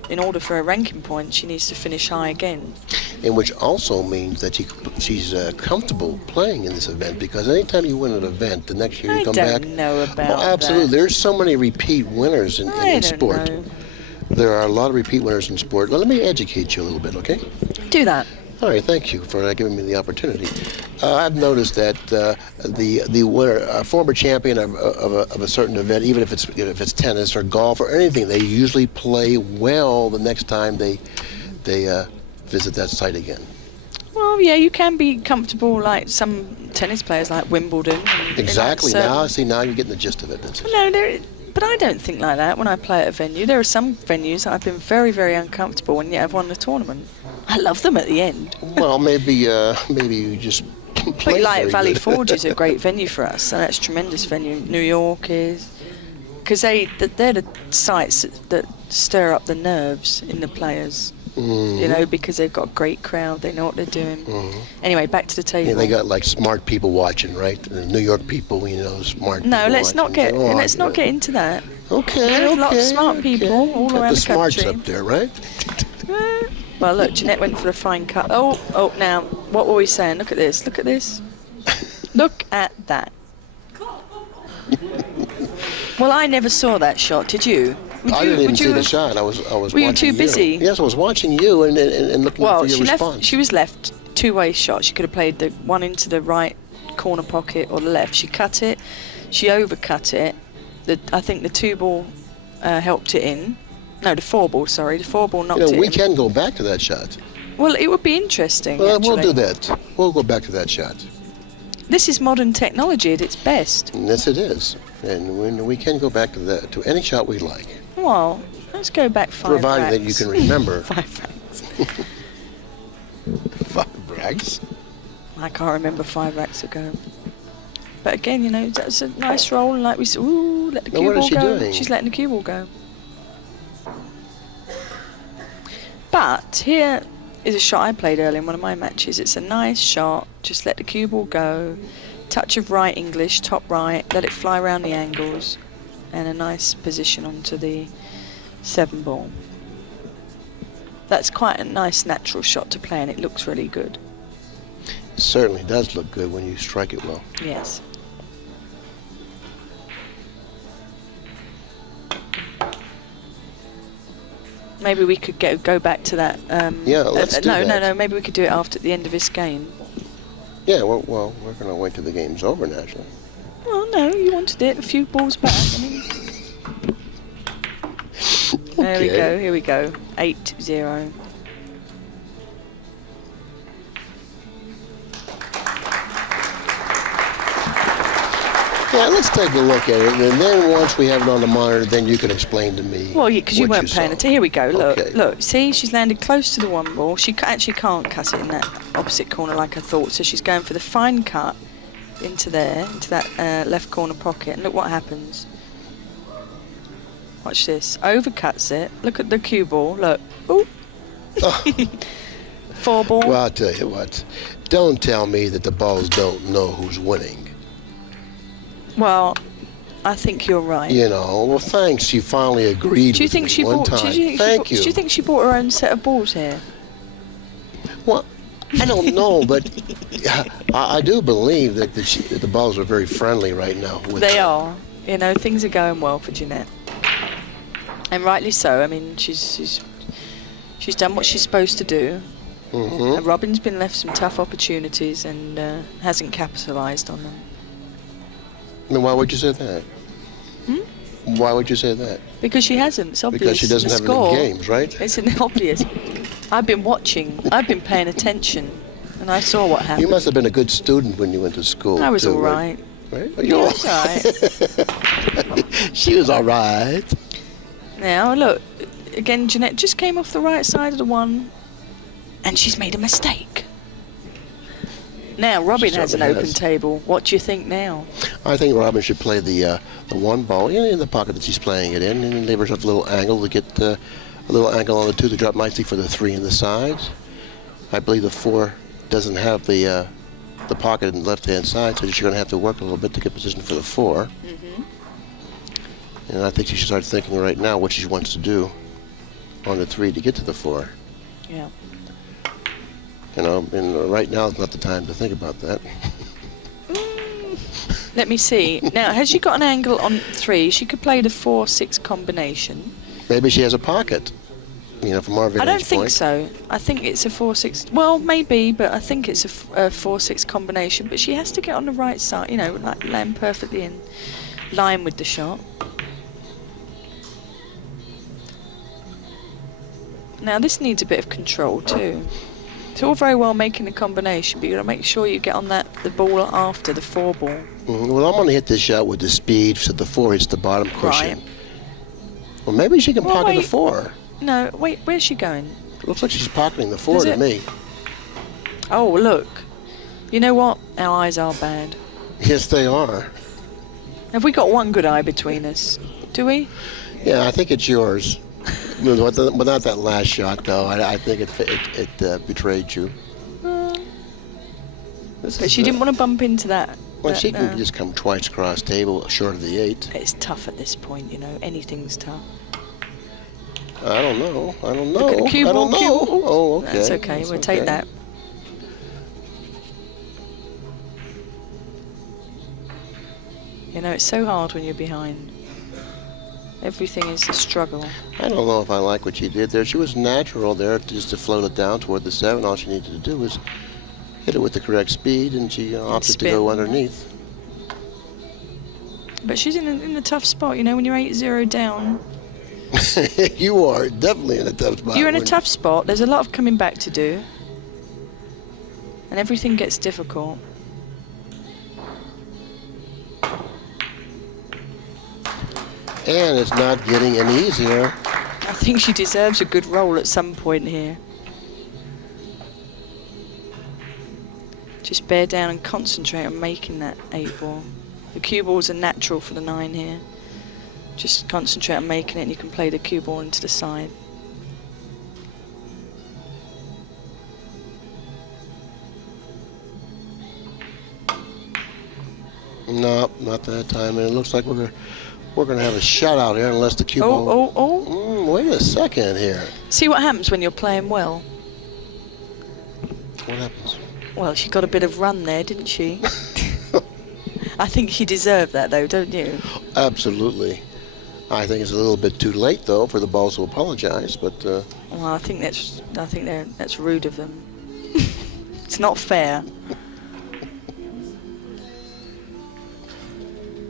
in order for her ranking point, she needs to finish high again. And which also means that she's comfortable playing in this event, because anytime you win an event, the next year you come back. I don't know about absolutely. that. There's so many repeat winners in sport. Know. There are a lot of repeat winners in sport. Well, let me educate you a little bit, okay? Do that. All right, thank you for giving me the opportunity. I've noticed that the winner, a former champion of a certain event, even if it's tennis or golf or anything, they usually play well the next time they visit that site again. Well, yeah, you can be comfortable like some tennis players, like Wimbledon. Exactly. Now you're getting the gist of it. But I don't think like that when I play at a venue. There are some venues that I've been very, very uncomfortable when yet I've won the tournament. I love them at the end. Well, maybe you just play. But like Valley good. Forge is a great venue for us, and that's a tremendous venue. New York is, because they're the sites that stir up the nerves in the players. Mm-hmm. You know, because they've got a great crowd, they know what they're doing. Mm-hmm. Anyway, back to the table. Yeah, they got like smart people watching, right? The New York people, you know, smart. No, let's people not get into that. Okay. There's a lot of smart people all around the smarts country. up there, right? Well, look, Jeanette went for the fine cut. Oh, now, what were we saying? Look at this. Look at this. Look at that. Well, I never saw that shot. Did you? I didn't even see the shot. I was Were watching you too busy? Yes, I was watching you and looking for your response. She was left two-way shot. She could have played the one into the right corner pocket or the left. She cut it. She overcut it. I think the 2-ball helped it in. No, the 4-ball, sorry. The 4-ball knocked it in. We can go back to that shot. Well, it would be interesting, Well, actually. we'll do that. We'll go back to that shot. This is modern technology at its best. Yes, it is. And we can go back to any shot we like. Well, let's go back 5 Provided racks. that you can remember. 5 racks. 5 racks? I can't remember 5 racks ago. But again, you know, that's a nice roll. And like we said, ooh, let the cue ball go. What is she doing? She's letting the cue ball go. But here is a shot I played earlier in one of my matches. It's a nice shot. Just let the cue ball go. Touch of right English, top right. Let it fly around the angles. And a nice position onto the 7-ball. That's quite a nice natural shot to play, and it looks really good. It certainly does look good when you strike it well. Yes. Maybe we could go back to that. Yeah, let's do that. No. Maybe we could do it after the end of this game. Yeah, well, we're going to wait till the game's over, naturally. Well, no, you wanted it a few balls back. I mean. There we go. Here we go. 8-0. Yeah, let's take a look at it, and then once we have it on the monitor, then you can explain to me. Well, yeah, because you weren't paying saw. attention. Here we go. Look, Okay. look. See, she's landed close to the 1 ball. She actually can't cut it in that opposite corner like I thought. So she's going for the fine cut into that left corner pocket. And look what happens. Watch this. Overcuts it. Look at the cue ball. Look. Ooh. Oh. 4 ball. Well, I'll tell you what. Don't tell me that the balls don't know who's winning. Well, I think you're right. You know, well, thanks. You finally agreed Do you with think me she one bought? time. Do you think she bought her own set of balls here? Well, I don't know, but I do believe that the balls are very friendly right now. They are. You know, things are going well for Jeanette, and rightly so. I mean, she's done what she's supposed to do. Mm-hmm. Robin's been left some tough opportunities and hasn't capitalised on them. Then why would you say that? Why would you say that? Because she hasn't. It's obvious. Because she doesn't The have score, enough games, right? It's obvious. I've been watching. I've been paying attention, and I saw what happened. You must have been a good student when you went to school. I was too, all right. Right? Yeah, I was all right. She was all right. Now, look, again, Jeanette just came off the right side of the one, and she's made a mistake. Now, Robin has an open table. What do you think now? I think Robin should play the one ball in the pocket that she's playing it in, and leave herself a little angle to get a little angle on the 2 to drop nicely for the 3 in the sides. I believe the 4 doesn't have the pocket in the left-hand side, so she's going to have to work a little bit to get position for the 4. Mm-hmm. And I think she should start thinking right now what she wants to do on the 3 to get to the 4. Yeah. You know, and right now is not the time to think about that. Let me see. Now, has she got an angle on 3? She could play the 4-6 combination. Maybe she has a pocket, you know, from our vantage I don't think point. so. I think it's a 4-6. Well, maybe, but I think it's a 4-6 combination. But she has to get on the right side, you know, like land perfectly in line with the shot. Now, this needs a bit of control too. It's all very well making a combination, but you got to make sure you get on the ball after the 4 ball. Mm-hmm. Well, I'm going to hit this shot with the speed so the 4 hits the bottom cushion. Right. Well, maybe she can pocket the wait. 4. No, wait, where's she going? Looks like she's pocketing the 4 Does to it? me. Oh, look. You know what? Our eyes are bad. Yes, they are. Have we got one good eye between us? Do we? Yeah, I think it's yours. Without that last shot, though, I think it betrayed you. But she didn't want to bump into that. Well, she can just come twice across table, short of the 8. It's tough at this point, you know. Anything's tough. I don't know. Look at the cue I ball, don't cue know. ball. Oh, okay. That's okay. We'll take that. You know, it's so hard when you're behind. Everything is a struggle. I don't know if I like what she did there. She was natural there, just to float it down toward the 7. All she needed to do was hit it with the correct speed, and she opted to go underneath. But she's in a tough spot, you know, when you're 8-0 down. You are definitely in a tough spot. You're in a tough spot. There's a lot of coming back to do. And everything gets difficult. And it's not getting any easier. I think she deserves a good roll at some point here. Just bear down and concentrate on making that 8 ball. The cue balls are natural for the 9 here. Just concentrate on making it and you can play the cue ball into the side. No, not that time. And it looks like we're going to have a shutout here unless the cue ball... Oh. Wait a second here. See what happens when you're playing well. What happens? Well, she got a bit of run there, didn't she? I think she deserved that, though, don't you? Absolutely. I think it's a little bit too late, though, for the balls to apologize, but... Well, I think that's rude of them. It's not fair.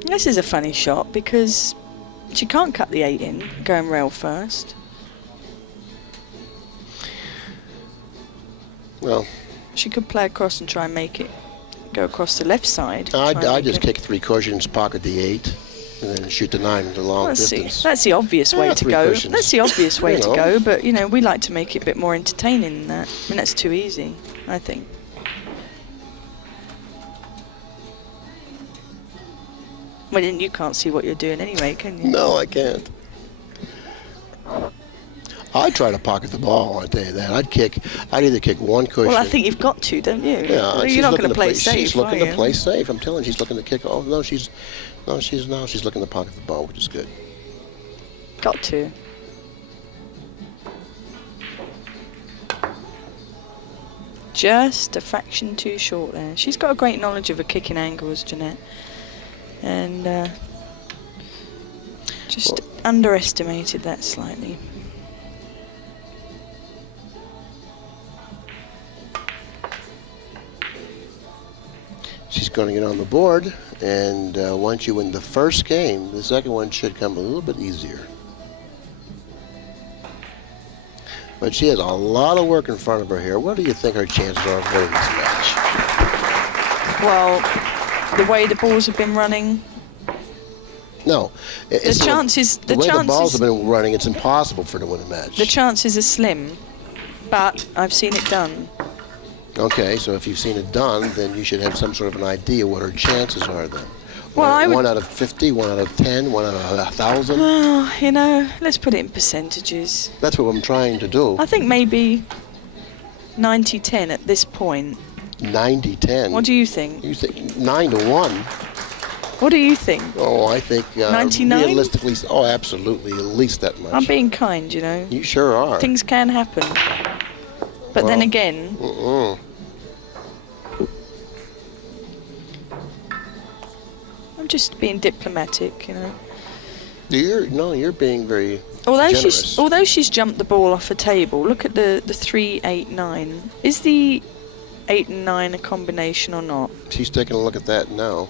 This is a funny shot because she can't cut the 8 in, going rail first. Well... She could play across and try and make it go across the left side. I just kick 3 cushions, pocket the 8, and then shoot the 9 the long distance. That's the obvious way to 3 go. cushions. That's the obvious way You to know. go, but, you know, we like to make it a bit more entertaining than that. I mean, that's too easy, I think. Well, then you can't see what you're doing anyway, can you? No, I can't. I'd try to pocket the ball, I'll tell you that. I'd either kick 1 cushion. Well, I think you've got to, don't you? Yeah, Well, she's you're not looking going to play safe, She's looking are to you? play safe. I'm telling you, she's looking to kick. Oh, no, she's looking to pocket the ball, which is good. Got to. Just a fraction too short there. She's got a great knowledge of her kicking angles, Jeanette. And just underestimated that slightly. She's going to get on the board, and once you win the first game, the second one should come a little bit easier. But she has a lot of work in front of her here. What do you think her chances are of winning this match? Well, the way the balls have been running. No. The way the balls have been running, it's impossible for her to win a match. The chances are slim, but I've seen it done. Okay, so if you've seen it done, then you should have some sort of an idea what her chances are then. Well, 1 out of 50, 1 out of 10, 1 out of 1,000? Well, you know, let's put it in percentages. That's what I'm trying to do. I think maybe 90-10 at this point. 90-10? What do you think? You think 9-1? What do you think? Oh, I think 99? Realistically, oh, absolutely, at least that much. I'm being kind, you know. You sure are. Things can happen. But then again... I'm just being diplomatic, you know. You're being very generous. Although she's jumped the ball off a table, look at the 3, 8, 9. Is the 8 and 9 a combination or not? She's taking a look at that now.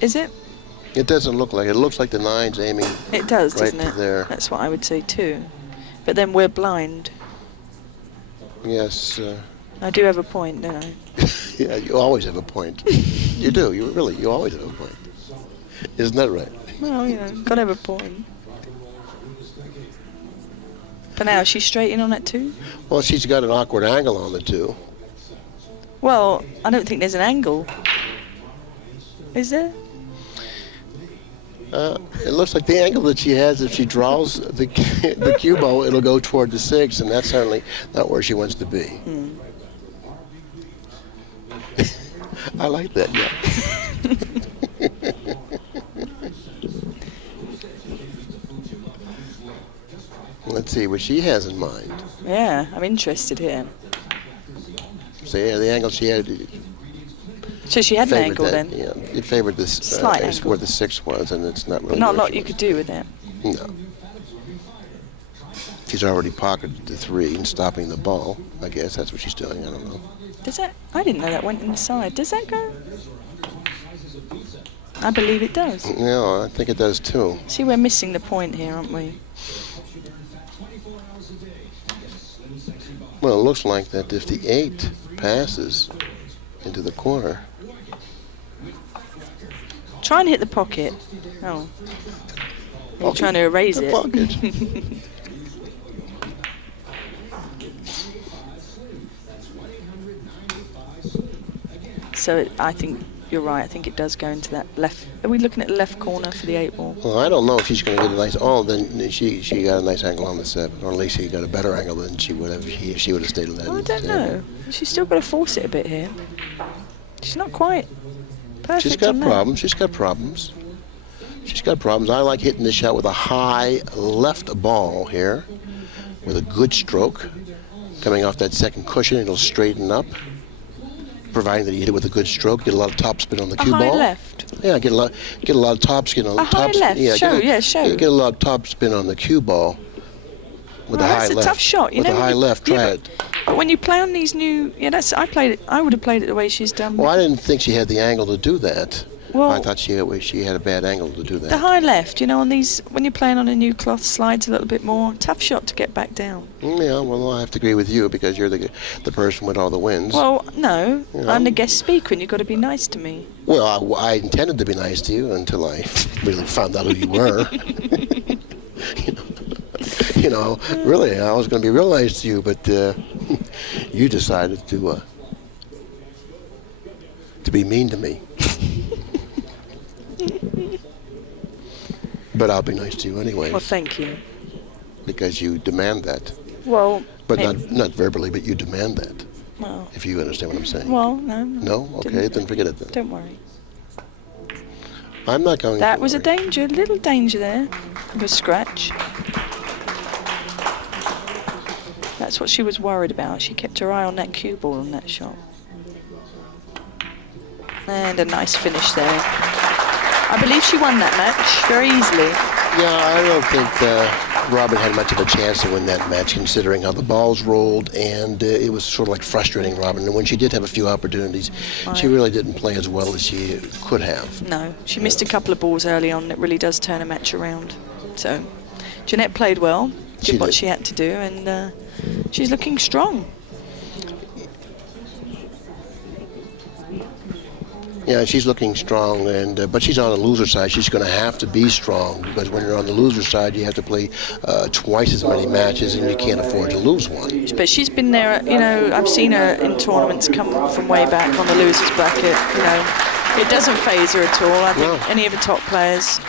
Is it? It doesn't look like it. It looks like the 9's aiming. It does, right doesn't it? There. That's what I would say too. But then we're blind. Yes. I do have a point, don't I? Yeah, you always have a point. You do. You always have a point. Isn't that right? Well, you know, gotta have a point. But now, is she straight in on that 2? Well, she's got an awkward angle on the 2. Well, I don't think there's an angle. Is there? It looks like the angle that she has, if she draws the cue ball, it'll go toward the 6, and that's certainly not where she wants to be. I like that, yeah. Let's see what she has in mind. Yeah, I'm interested here. So yeah, the angle she had. So she had an angle then? Yeah, it favored this. Slight angle. Where the 6 was, and it's not really. Not a lot you could do with that. No. She's already pocketed the 3 and stopping the ball. I guess that's what she's doing. I don't know. Does that? I didn't know that went inside. Does that go? I believe it does. No, I think it does too. See, we're missing the point here, aren't we? Well, it looks like that if the 8 passes into the corner. Try and hit the pocket. Oh. You're trying to erase the it. Pocket. So I think you're right. I think it does go into that left. Are we looking at the left corner for the 8 ball? Well, I don't know if she's going to get a nice. Oh, then she got a nice angle on the 7, or at least she got a better angle than she would have if she would have stayed on that. I don't know. She's still got to force it a bit here. She's not quite perfect. She's got on that. problems. She's got problems. She's got problems. I like hitting this shot with a high left ball here, with a good stroke, coming off that second cushion. It'll straighten up. Providing that you hit it with a good stroke, get a lot of topspin on the cue ball. A high left. Yeah, get a lot of topspin on the high left. Yeah, show. Get a lot of topspin on the cue ball with a high left. That's a tough shot. With a high left, try it. But when you play on these new, I would have played it the way she's done. Well, I didn't think she had the angle to do that. Well, I thought she had a bad angle to do that. The high left, on these, when you're playing on a new cloth, slides a little bit more. Tough shot to get back down. Yeah, well, I have to agree with you because you're the person with all the wins. Well, no, I'm the guest speaker and you've got to be nice to me. Well, I intended to be nice to you until I really found out who you were. Really, I was going to be real nice to you, but you decided to be mean to me. But I'll be nice to you anyway. Well, thank you. Because you demand that. Well, but not verbally, but you demand that. Well, if you understand what I'm saying. Well, no. No? Okay, then forget it then. Don't worry. I'm not going to That was a little danger there. A scratch. That's what she was worried about. She kept her eye on that cue ball on that shot. And a nice finish there. I believe she won that match very easily. Yeah, I don't think Robin had much of a chance to win that match, considering how the balls rolled, and it was sort of like frustrating Robin. And when she did have a few opportunities, she really didn't play as well as she could have. No, she missed a couple of balls early on. It really does turn a match around. So Jeanette played well, did what did. she had to do, and she's looking strong. Yeah, she's looking strong, and but she's on the loser side. She's going to have to be strong because when you're on the loser side, you have to play twice as many matches, and you can't afford to lose one. But she's been there, you know, I've seen her in tournaments come from way back on the losers bracket, you know. It doesn't faze her at all. I think any of the top players,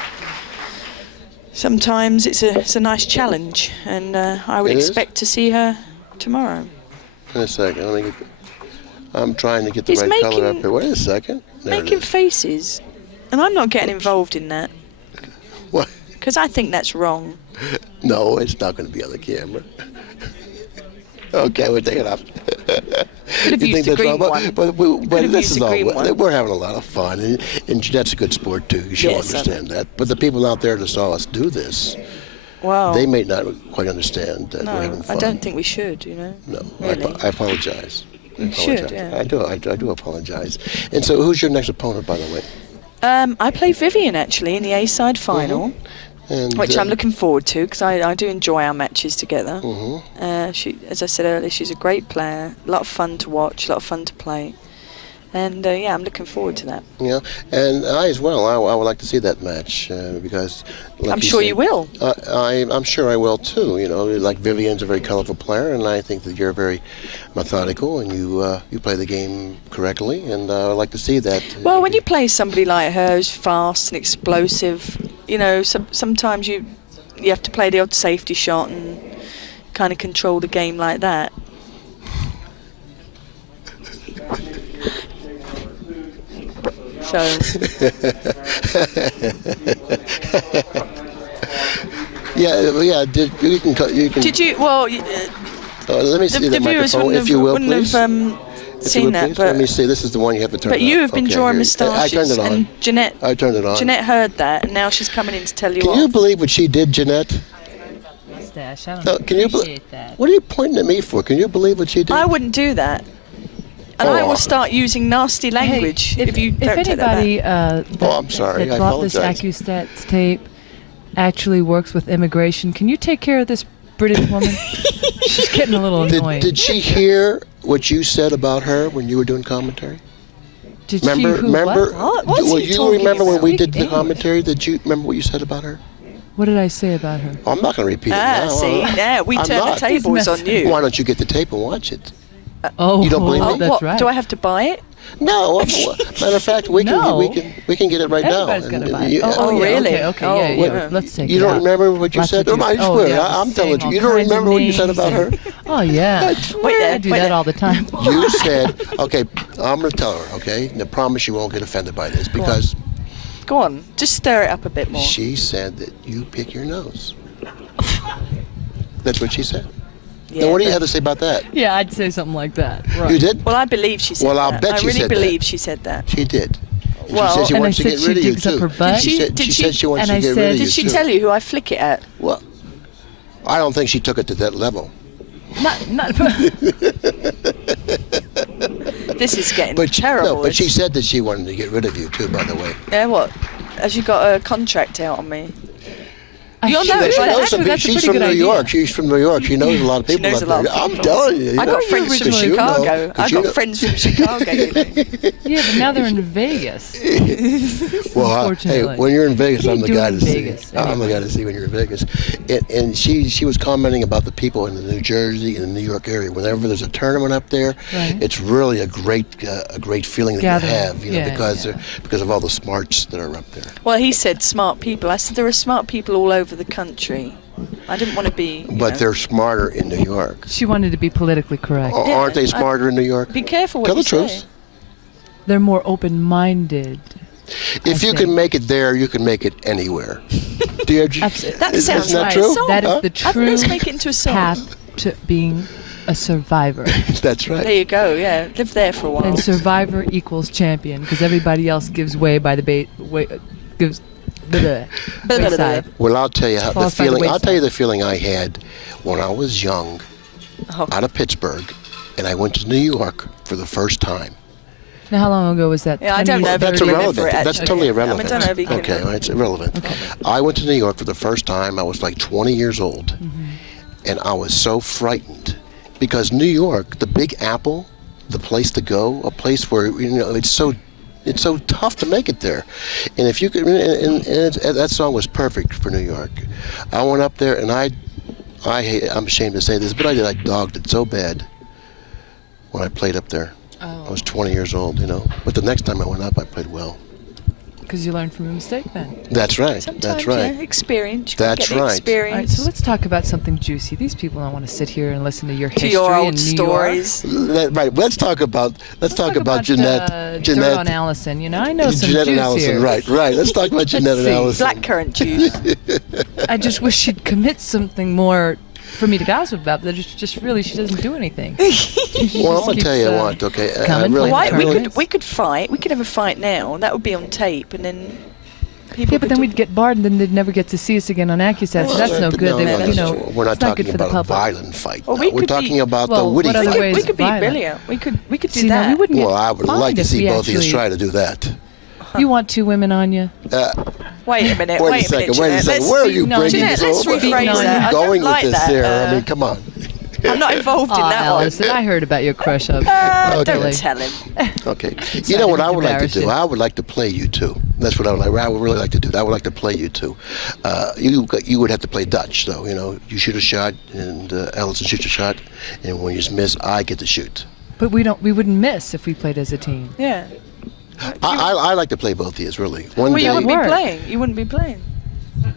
sometimes it's a nice challenge, and I would expect to see her tomorrow. In a second, I'm trying to get the right color up here. Wait a second. Making faces, and I'm not getting involved in that. What? Because I think that's wrong. No, it's not going to be on the camera. Okay, we'll take it off. Could have used the green one. But this is all. We're having a lot of fun, and Jeanette's a good sport too. She'll understand that. But the people out there that saw us do this, well, they may not quite understand that we're having fun. I don't think we should. You know. No, really. I apologize. You should, yeah. I do apologize. And so, who's your next opponent, by the way? I play Vivian actually in the A-side final. Which I'm looking forward to because I do enjoy our matches together. She, as I said earlier, she's a great player, a lot of fun to watch, a lot of fun to play. And I'm looking forward to that. Yeah, and I as well. I would like to see that match because I'm sure you will. I'm sure I will too. You know, like Vivian's a very colorful player, and I think that you're very methodical and you play the game correctly, and I'd like to see that. Well, when you play somebody like her who's fast and explosive, you know, sometimes you have to play the odd safety shot and kind of control the game like that. So. Yeah. You can. Did you? Well. Let me see the microphone, if you will, please. Seen that, but let me see. This is the one you have to turn. But you have been drawing moustaches. I turned it on. And Jeanette. I turned it on. Jeanette heard that, and now she's coming in to tell you. Can you believe what she did, Jeanette? Mustache. I don't appreciate that. What are you pointing at me for? Can you believe what she did? I wouldn't do that. And I will start using nasty language if you don't take that back. I'm sorry. That bought this Accu-Stats tape actually works with immigration. Can you take care of this British woman? She's getting a little annoying. Did she hear what you said about her when you were doing commentary? Remember? Well, you remember when we did the commentary? Did you remember what you said about her? What did I say about her? I'm not going to repeat it now. See, we turn the tables on you. Why don't you get the tape and watch it? You don't believe me? That's right. Do I have to buy it? No. Matter of fact, we can get it right now. Everybody's going to buy it. Really? Okay. Yeah. Let's take it. You don't remember what you said? I swear, I'm telling you. You don't remember what you said about her? Oh, yeah. I do that all the time. You said, okay, I'm going to tell her, okay? And I promise you won't get offended by this because... Go on. Just stir it up a bit more. She said that you pick your nose. That's what she said. Yeah, now, what do you have to say about that? Yeah, I'd say something like that. Right. You did? Well, I believe she said that. Well, I'll bet she said that. I really believe she said that. She did. And well, she said she wants to get rid of you, too. Her butt. She said she wants to get rid of you, Did she tell you who I flick it at? Well, I don't think she took it to that level. Not This is getting terrible. No, but she said that she wanted to get rid of you, too, by the way. Yeah, what? Has you got a contract out on me? She's from New York. She's from New York. She knows a lot of people up there. I'm telling you. I got friends from Chicago. I got friends from Chicago. Yeah, but now they're in Vegas. Well, hey, when you're in Vegas, I'm the guy to see. I'm the guy to see when you're in Vegas. And she was commenting about the people in the New Jersey and the New York area. Whenever there's a tournament up there, it's really a great feeling that you have, because of all the smarts that are up there. Well, he said smart people. I said there are smart people all over the country. I didn't want to be. But they're smarter in New York. She wanted to be politically correct. Aren't they smarter in New York? Be careful what you say. Tell the truth. They're more open-minded. If you can make it there, you can make it anywhere. That sounds like true? That is the true let's make it into a song. path to being a survivor. That's right. There you go. Yeah, live there for a while. And survivor equals champion because everybody else gives way by the gives. Wayside. Well, I'll tell you the feeling. I'll tell you the feeling I had when I was young, out of Pittsburgh, and I went to New York for the first time. Now, how long ago was that? Yeah, I don't know if That's he can remember irrelevant. it, That's actually. totally irrelevant. I don't know if he can Okay, remember. well, it's irrelevant. Okay. I went to New York for the first time. I was like 20 years old, and I was so frightened because New York, the Big Apple, the place to go, a place where it's so tough to make it there, and if you could, and that song was perfect for New York. I went up there, and I'm ashamed to say this, but I dogged it so bad when I played up there. I was 20 years old, but the next time I went up, I played well. Because you learned from a mistake then. That's right. Sometimes, That's right. yeah, experience. You That's get the right. Experience. All right, so let's talk about something juicy. These people don't want to sit here and listen to your history your old in New stories. Right. Let's talk about Jeanette. Dirt on Allison. I know some Jeanette and juice Allison. here. Right. Let's talk about Jeanette and see. Allison. Blackcurrant juice. I just wish she'd commit something more for me to gossip about. But she doesn't do anything. Well, I'm gonna tell you what. Okay. coming really, from Why, the we tournaments. could fight. We could have a fight now, and that would be on tape, and then people. Yeah, but could then Oh, we'd get barred, and then they'd never get to see us again on Accu-Stats. So that's no good. No, They- no, you no, know, we're not it's not good talking for the about a public. violent fight. Well, now. we We're could talking be- about well, the witty what other fight. ways we could be violent. Billiard. We could do See, now that. we wouldn't Well, get I would fined like to if see we both of you actually- try to do that. You want two women on you? Wait a minute. Wait a second. Jeanette. Let's- Where are you no, bringing Jeanette, this let's over? rephrase Where are that. I you don't going like with this that. there? I mean, come on. I'm not involved in that Allison, I heard about your crush on one. Billy. Don't tell him. Okay. It's You know not what I even would like to do? embarrassing. I would like to play you two. That's what I would like. I would really like to do. I would like to play you two. You would have to play Dutch, though. You shoot a shot, and Allison shoots a shot, and when you miss, I get to shoot. But we wouldn't miss if we played as a team. Yeah. I like to play both of these, really. One Well, you day. wouldn't be work. playing. You wouldn't be playing.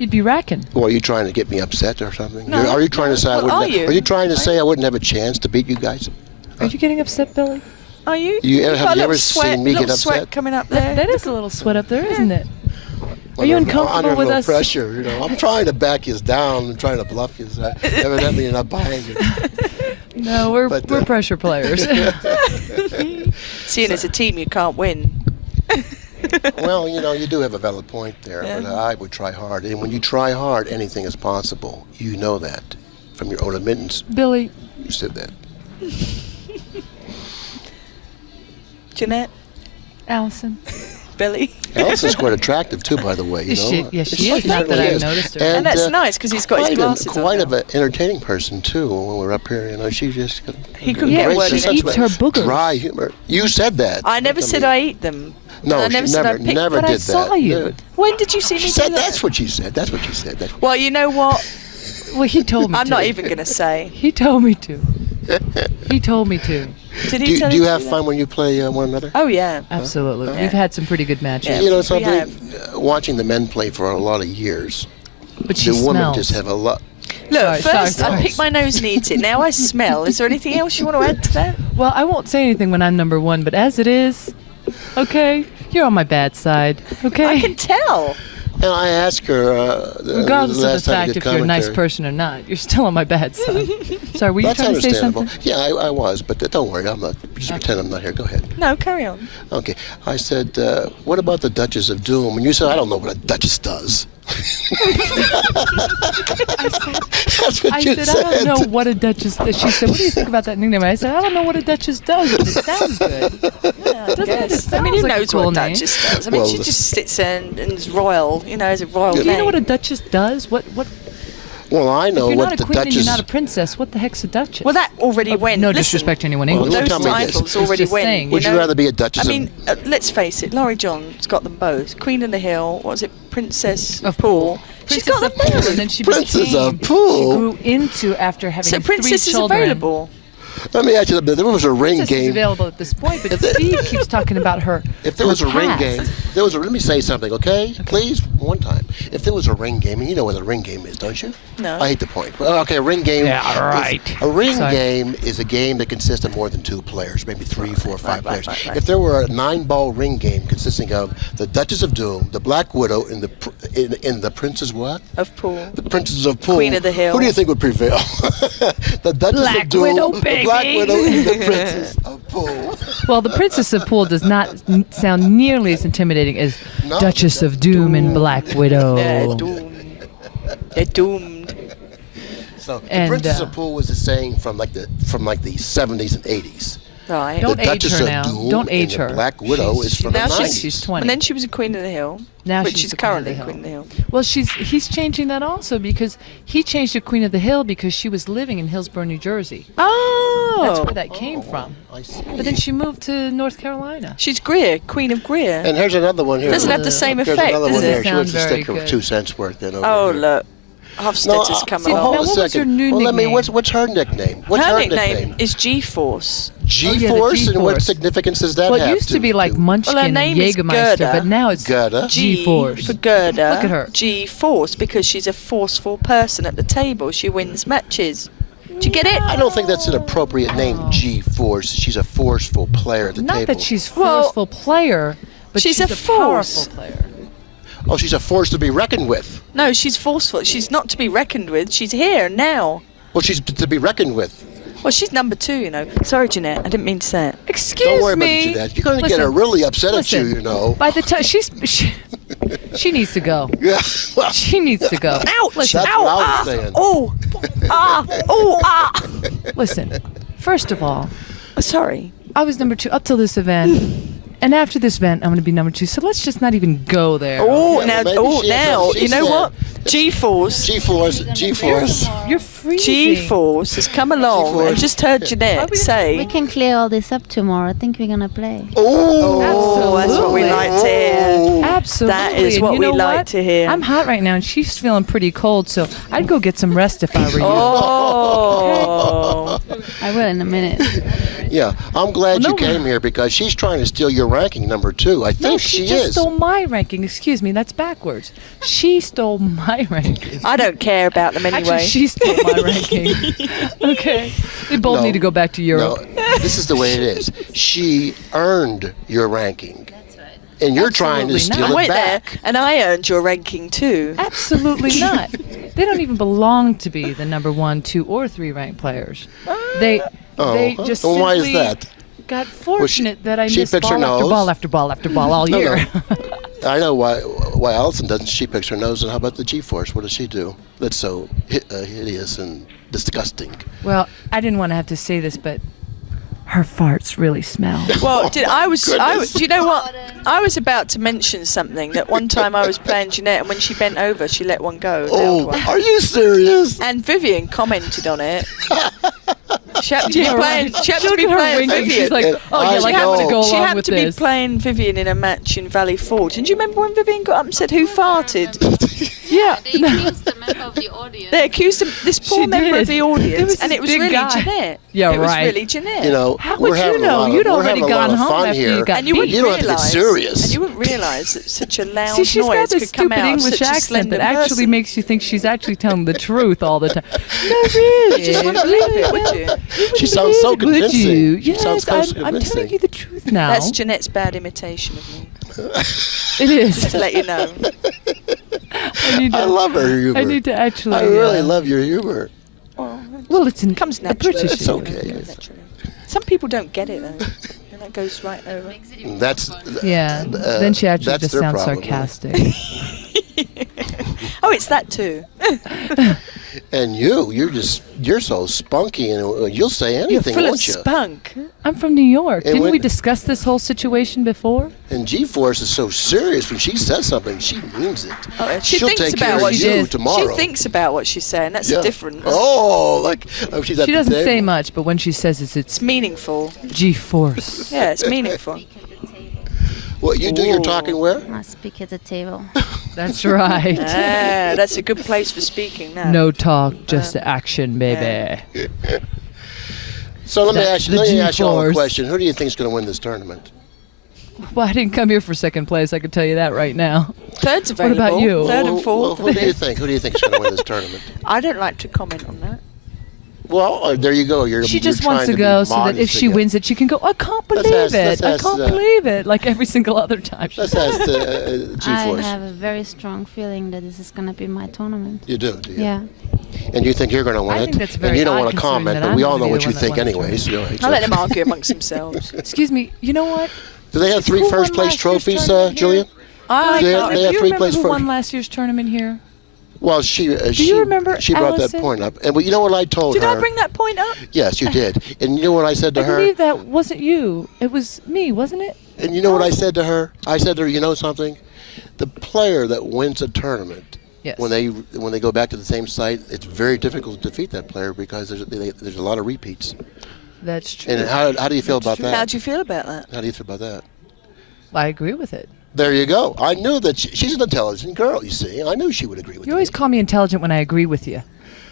You'd be racking. Well, are you trying to get me upset or something? No, Are you trying to say I well, wouldn't? are you? Are you trying to say I wouldn't have a chance to beat you guys? Are you getting upset, Billy? Are you? Have Got a you little ever sweat, seen me get little sweat upset? coming up there. That is a little sweat up there, isn't it? Are you uncomfortable under with a little us? pressure, I'm trying to back you down. I'm trying to bluff you. So evidently, you're not buying it. No, we're But, we're pressure players. Seeing as a team, you can't win. Well, you do have a valid point there, Yeah. but I would try hard. And when you try hard, anything is possible. You know that from your own admittance. Billy, You said that. Jeanette, Allison. Billy. Allison's quite attractive too, by the way. Yes, she is. Not certainly that I've is. noticed her. And that's nice because he's got his glasses on Quite now. of an entertaining person too. When we're up here, she just got He couldn't get great a word in. sense She of eats her boogers. dry humor. You said that. I never said I eat them. No, I she never said I picked never But did I saw that. you. No. When did you see me She do said that? that's what she said. That's what she said. That's Well, you know what? Well, he told me I'm to. not even going to say. He told me to. He told me to. Did he tell do you you to have do that? fun when you play one another? Oh, yeah. Absolutely. Yeah. We've had some pretty good matches. Yeah. You know we something? have. Watching the men play for a lot of years, But she the women smells. just have a lot. Look, Sorry, first sorry. I pick my nose and eat it. Now I smell. Is there anything else you want to add to that? Well, I won't say anything when I'm number one, but as it is, okay, you're on my bad side, okay? I can tell. And I asked her, Regardless of last the time I fact did if you're a nice commentary. person or not, you're still on my bad side. Sorry, were you That's trying to say understandable. something? Yeah, I was, but don't worry. I'm not. Just pretend I'm not here. Go ahead. No, carry on. Okay. I said, what about the Duchess of Doom? And you said, I don't know what a Duchess does. That's what I you said, I don't know what a duchess does. She said, what do you think about that nickname? I said, I don't know what a duchess does, but it sounds good. Yeah, I Doesn't it? guess. It I mean, who sounds like a knows cool what a name. Duchess does? I mean, Well, she just sits there and is royal, as a royal Do Do you name. know what a duchess does? What? Well, I know If you're what not a the queen and Duchess. you're not a princess, what the heck's a duchess? Well, that already went. No Listen, disrespect to anyone Well, English. don't those tell me this. titles It's already just went. saying. Would you rather be a Duchess I mean, let's face it. Laurie John's got them both. Queen of the Hill. What was it? Princess Of Pool. She's Princess got of them Pool, both. and then she Princess became. of Pool? She grew into after having So three Princess is children. available. Let me ask you something. If there was a ring Princess is game. available at this point, but Steve keeps talking about her. If there was a ring past. game, let me say something, okay? Please, one time. If there was a ring game, and you know what a ring game is, don't you? No. I hate the point. Well, okay, a ring game. Yeah, right. A ring Sorry. game is a game that consists of more than two players, maybe three, four, five right, players. right. If there were a 9-ball ring game consisting of the Duchess of Doom, the Black Widow, and the Princess what? Of Pool. The Princesses of Pool. Queen of the Hill. Who do you think would prevail? The Duchess Black of Doom, Widow, the Black baby. Widow, and the Princess of Pool. Well, the Princess of Pool does not sound nearly as intimidating as No. Duchess of Doom and Black Widow. They're doomed. They're doomed. So the And, Princess of Pool was a saying from like the 70s and 80s. Right. Don't the age Duchess her of now. Doom Don't and age the her. Black Widow is from the now 90s. She's 20. And then she was a Queen of the Hill, Now which she's is the Queen of currently the Queen of the Hill. Well, he's changing that also because he changed to Queen of the Hill because she was living in Hillsborough, New Jersey. Oh, That's where that came from. I see. But then she moved to North Carolina. she's Greer, Queen of Greer. And here's another one here. Doesn't have the same Here's effect, another does one it? here. She wants to Sound stick her very 2 good. cents worth in over Oh, here. look. Hofstadter's come see, Well, along. now hold a what was second. your new Let me. nickname? What's her nickname? What's Her her nickname is G-Force. G-Force, and what G-Force. significance does that Well, have? it used to be like Munchkin Well, her and name is Jägermeister, Gerda. but now it's Gerda. G-Force. For Gerda. Look at her. G-Force, because she's a forceful person at the table. She wins matches. Do you get it? I don't think that's an appropriate name, G-Force. She's a forceful player at the Not table. that she's Well, forceful player, but she's she's a a force. powerful player. Oh, she's a force to be reckoned with. No, she's forceful. She's not to be reckoned with. She's here now. Well, she's to be reckoned with. Well, she's number 2, you know. Sorry, Jeanette. I didn't mean to say it. Excuse Don't worry me. about Jeanette. You're going to get her Listen, really upset listen. at you, you know. By the time she needs to go. Yeah. Well, She needs to go. Ouch! Listen, That's Ow! what I was Ah! saying. Oh! Ah! Oh! Ah! listen. First of all, Sorry. I was number 2 up till this event. And after this event, I'm going to be number 2. So let's just not even go there. Oh, Yeah, now, well, maybe she has now, something you know she what? G-Force. G-Force, G-Force. You're freezing. G-Force has come along G-Force. and just heard Jeanette We say, can clear all this up tomorrow. I think we're gonna play. oh, that's what we Absolutely. like to hear. Absolutely. That is And what you we know like what? to hear. I'm hot right now, and she's feeling pretty cold, so I'd go get some rest if I were you. Oh. I will in a minute. Yeah, I'm glad Well, you no. came here because she's trying to steal your ranking number 2. I think No, she just is. stole my ranking. Excuse me, that's backwards. She stole my ranking. I don't care about them anyway. Actually, she stole my ranking. Okay. They both No. need to go back to Europe. No, this is the way it is. She earned your ranking. And you're trying to Absolutely steal not. it Wait there, back. and I earned your ranking too. Absolutely not. They don't even belong to be the number 1, 2, or 3 ranked players. They just and why is simply that? got fortunate that I she missed picks her ball after nose. ball after ball after ball all No, year. I know why Allison doesn't. She picks her nose. And how about the G-Force? What does she do? That's so hideous and disgusting. Well, I didn't want to have to say this, but her farts really smell. Well, do goodness. you know what? I was about to mention something that one time I was playing Jeanette, and when she bent over, she let one go. the Oh, old one. are you serious? And Vivian commented on it. She happened to Yeah, be playing. right. She happened Look to be at her playing winking. Vivian. She's like, And oh yeah, I like I'm going to know. go She along happened with to this. be playing Vivian in a match in Valley Forge. And do you remember when Vivian got up and said, "Who farted?" Yeah. They accused the member of the audience. They accused this poor She member did. of the audience, It was and this it was big really guy. Jeanette. Yeah, it was right. really Jeanette. You know, How we're would you having a know? lot of, You'd we're already having a lot gone of home fun after here. you got and you beat. wouldn't You don't have to get realise, serious. and you wouldn't realise that such a loud See, she's got noise this could come stupid out of English such a accent slender that actually person. makes you think she's actually telling the truth all the time. No, really. You just wouldn't believe it, would you? She sounds so Would convincing. you? She Yes, sounds so I'm convincing. telling you the truth now. That's Jeanette's bad imitation of me. It is. To let you know. I I love her humor. I need to actually. I really love your humor. Well, it's in Comes a naturally. British It's humor. okay. Naturally. Some people don't get it though, and that goes right over. That's Yeah. Then she actually that's just their sounds problem. sarcastic. Oh, it's that too. And you're so spunky and you'll say You're anything, full of won't you? spunk. I'm from New York. And Didn't when- we discuss this whole situation before? And G-Force is so serious when she says something, she means it. Oh, she She'll thinks take about care what of she you did. tomorrow. She thinks about what she's saying. That's Yeah. the difference. Oh, like oh, she's at She the doesn't table. say much, but when she says it, it's It's meaningful. G-force. Yeah, it's meaningful. What you do your Ooh. talking where? I speak at the table. That's right. Ah, that's a good place for speaking now. No talk, just action, baby. So let me That's ask you. the Let me ask you all a G-force. question. Who do you think is going to win this tournament? Well, I didn't come here for second place. I can tell you that right now. Third's What about available. you? Third Well, and fourth. who do you think? Who do you think is going to win this tournament? I don't like to comment on that. Well, there you go. She just wants to go so that if she wins it, she can go, I can't believe Let's it. I ask, can't believe it. Like every single other time. Let's ask I G-Force. have a very strong feeling that this is gonna be my tournament. You do you? Yeah. And you think you're going to win I it? think that's and very you don't odd want to considering comment, that but I'm we all gonna know be what the you one that think won the anyways. You know, I'll let them argue amongst themselves. Excuse me. You know what? Do they have three Who won first place last year's trophies, tournament here? Julian? I They- can't they have Do you three remember place who first. won last year's tournament here? Well, she remember she brought Allison? that point up, and you know what I told Did her? I bring that point up? Yes, you did. And you know what I said to I her? believe that wasn't you. It was me, wasn't it? And you know what I said to her? I said to her, you know something? The player that wins a tournament, Yes. when they go back to the same site, it's very difficult to defeat that player because there's a lot of repeats. That's true. And how do you feel about How that? do you feel about that? How do you feel about that? I agree with it. There you go. I knew that she's an intelligent girl, you see. I knew she would agree with You always me. call me intelligent when I agree with you.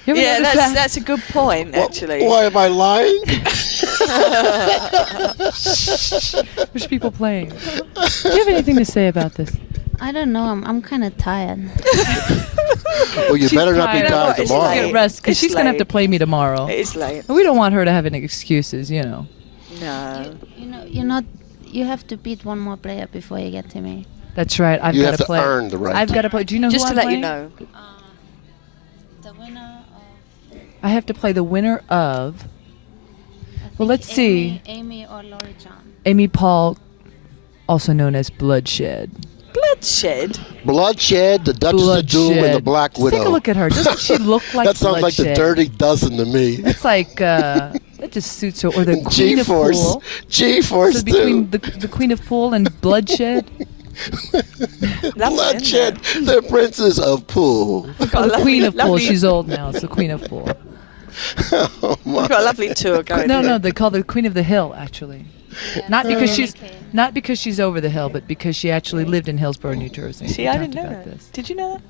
You ever Yeah, notice that? that's a good point, actually. Why am I lying? There's people playing. Do you have anything to say about this? I don't know. I'm kind of tired. Well, you She's better not be tired. tired It's tomorrow. late. Get rest, because It's she's going to have late. to play me tomorrow. It is late. And we don't want her to have any excuses, you know. No. You're not. You have to beat one more player before you get to me. That's right. I've You got have to to play. earn the right. I've got to play. Do you know Just who to I'm let you playing? know. The winner of. I have to play the winner of Well, let's see. Amy or Laurie John. Amy Paul, also known as Bloodshed. Bloodshed. Bloodshed, the Duchess of Doom, and the Black Just Widow. Take a look at her. Doesn't she look like That sounds like the Bloodshed? Dirty Dozen to me. It's like, that just suits her. Or the Queen of G-Force. Pool. G-Force, So between too. the Queen of Pool and Bloodshed, Bloodshed, the Princess of Pool. We've got a the lovely, Queen of Pool. lovely, She's old now. It's the Queen of Pool. Oh, my. We've got a lovely tour going. No, here. no, they call her the Queen of the Hill, actually. Not because she's over the hill, but because she actually lived in Hillsborough, New Jersey. See, We I talked didn't know about that. this. Did you know that?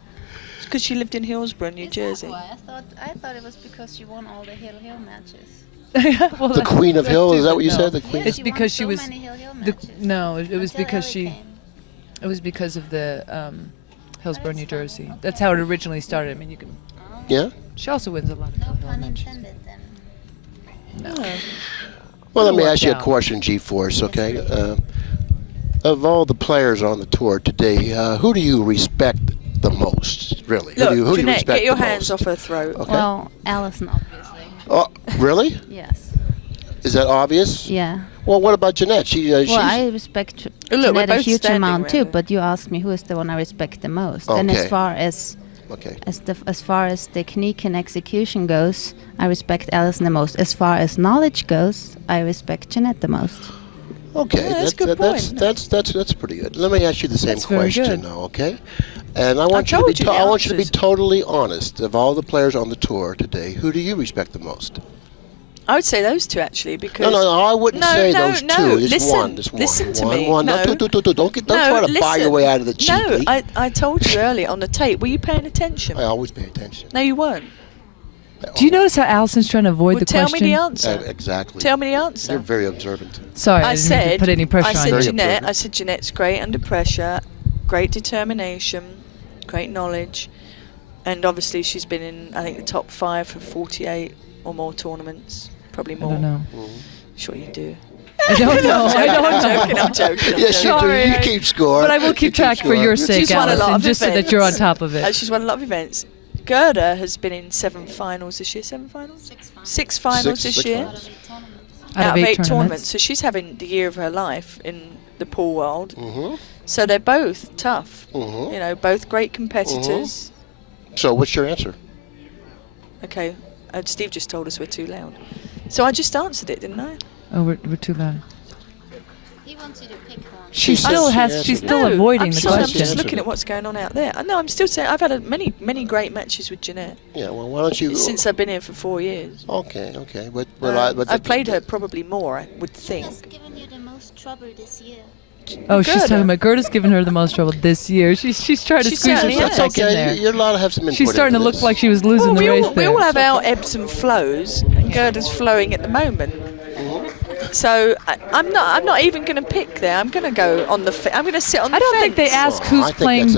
It's because she lived in Hillsborough, New Jersey. I thought it was because she won all the Hill matches. Well, The that's Queen of Hill, too, is that but what you no. said? The Queen. It's because she was the, matches. no, it was Until because Ellie she, came. it was because of the Hillsborough, New Jersey. That's how it originally started. I mean, you can. Yeah? She also wins a lot of No Hill pun matches. intended then. No. Well, let me It'll ask you a work out. question, G-Force, okay? Of all the players on the tour today, who do you respect the most, really? Look, who do you Jeanette, respect get your the hands most? off her throat. Okay. Well, Allison, obviously. Oh, really? Yes. Is that obvious? Yeah. Well, what about Jeanette? She's Well, I respect Look, we're Jeanette a both huge standing amount too, around her. but you asked me who is the one I respect the most. And Okay. as far as okay. as far as technique and execution goes, I respect Allison the most. As far as knowledge goes, I respect Jeanette the most. Okay, Yeah, that's a good point. that's pretty good. Let me ask you the same That's very question, good. though, okay? And I want you to told be you the I want you to be answers. totally honest. Of all the players on the tour today, who do you respect the most? I would say those two actually because. No, I wouldn't say No, those no, two. Just listen, one. Just one. listen to one, me. One. No. Don't No, try to buy your listen. way out of the cheap. No, I told you earlier on the tape. Were you paying attention? I always pay attention. No, you weren't. Do you notice how Allison's trying to avoid Well, the tell question? me the answer. Exactly. Tell me the You're answer. very observant. Sorry, I I didn't mean to said. put any pressure I on said you. Very Jeanette. observant. I said Jeanette's great under pressure, great determination, great knowledge, and obviously she's been in I think the top 5 for 48 or more tournaments, probably I more. don't know. Sure you do. I don't know. I don't know. I'm joking. Yes, you do. Sorry, You I- keep score. But I will keep track for your sake, She's won a lot Allison, of just so that you're on events. top of it. She's won a lot of events. Gerda has been in 7 finals this year. 7 finals? 6 finals this Six year. finals. Out of 8 tournaments. So she's having the year of her life in the pool world. Mm-hmm. So they're both tough. Mm-hmm. You know, both great competitors. So what's your answer? Okay, Steve just told us we're too loud. So I just answered it, didn't I? Oh, we're too loud. He wants you to pick one. She said still she has. answered She's it. still No, avoiding I'm the sorry, I'm question. just Answered looking it. at what's going on out there. No, I'm still saying I've had many great matches with Jeanette Yeah. Well, why don't you? since I've been here for 4 years. Okay. But I've played her probably more, I would think. Has given you the most trouble this year. Oh, she's Gerda. talking about Gerda's giving her the most trouble this year. She's trying to She squeeze certainly herself has. back in okay. there. You're allowed to have some input. She's starting to into look this. like she was losing Well, the race we there. all have our ebbs and flows, and Gerda's flowing at the moment. So I'm not even going to pick there. I'm going to go on the. I'm going to sit on the I don't fence. think they ask Well, who's I think playing.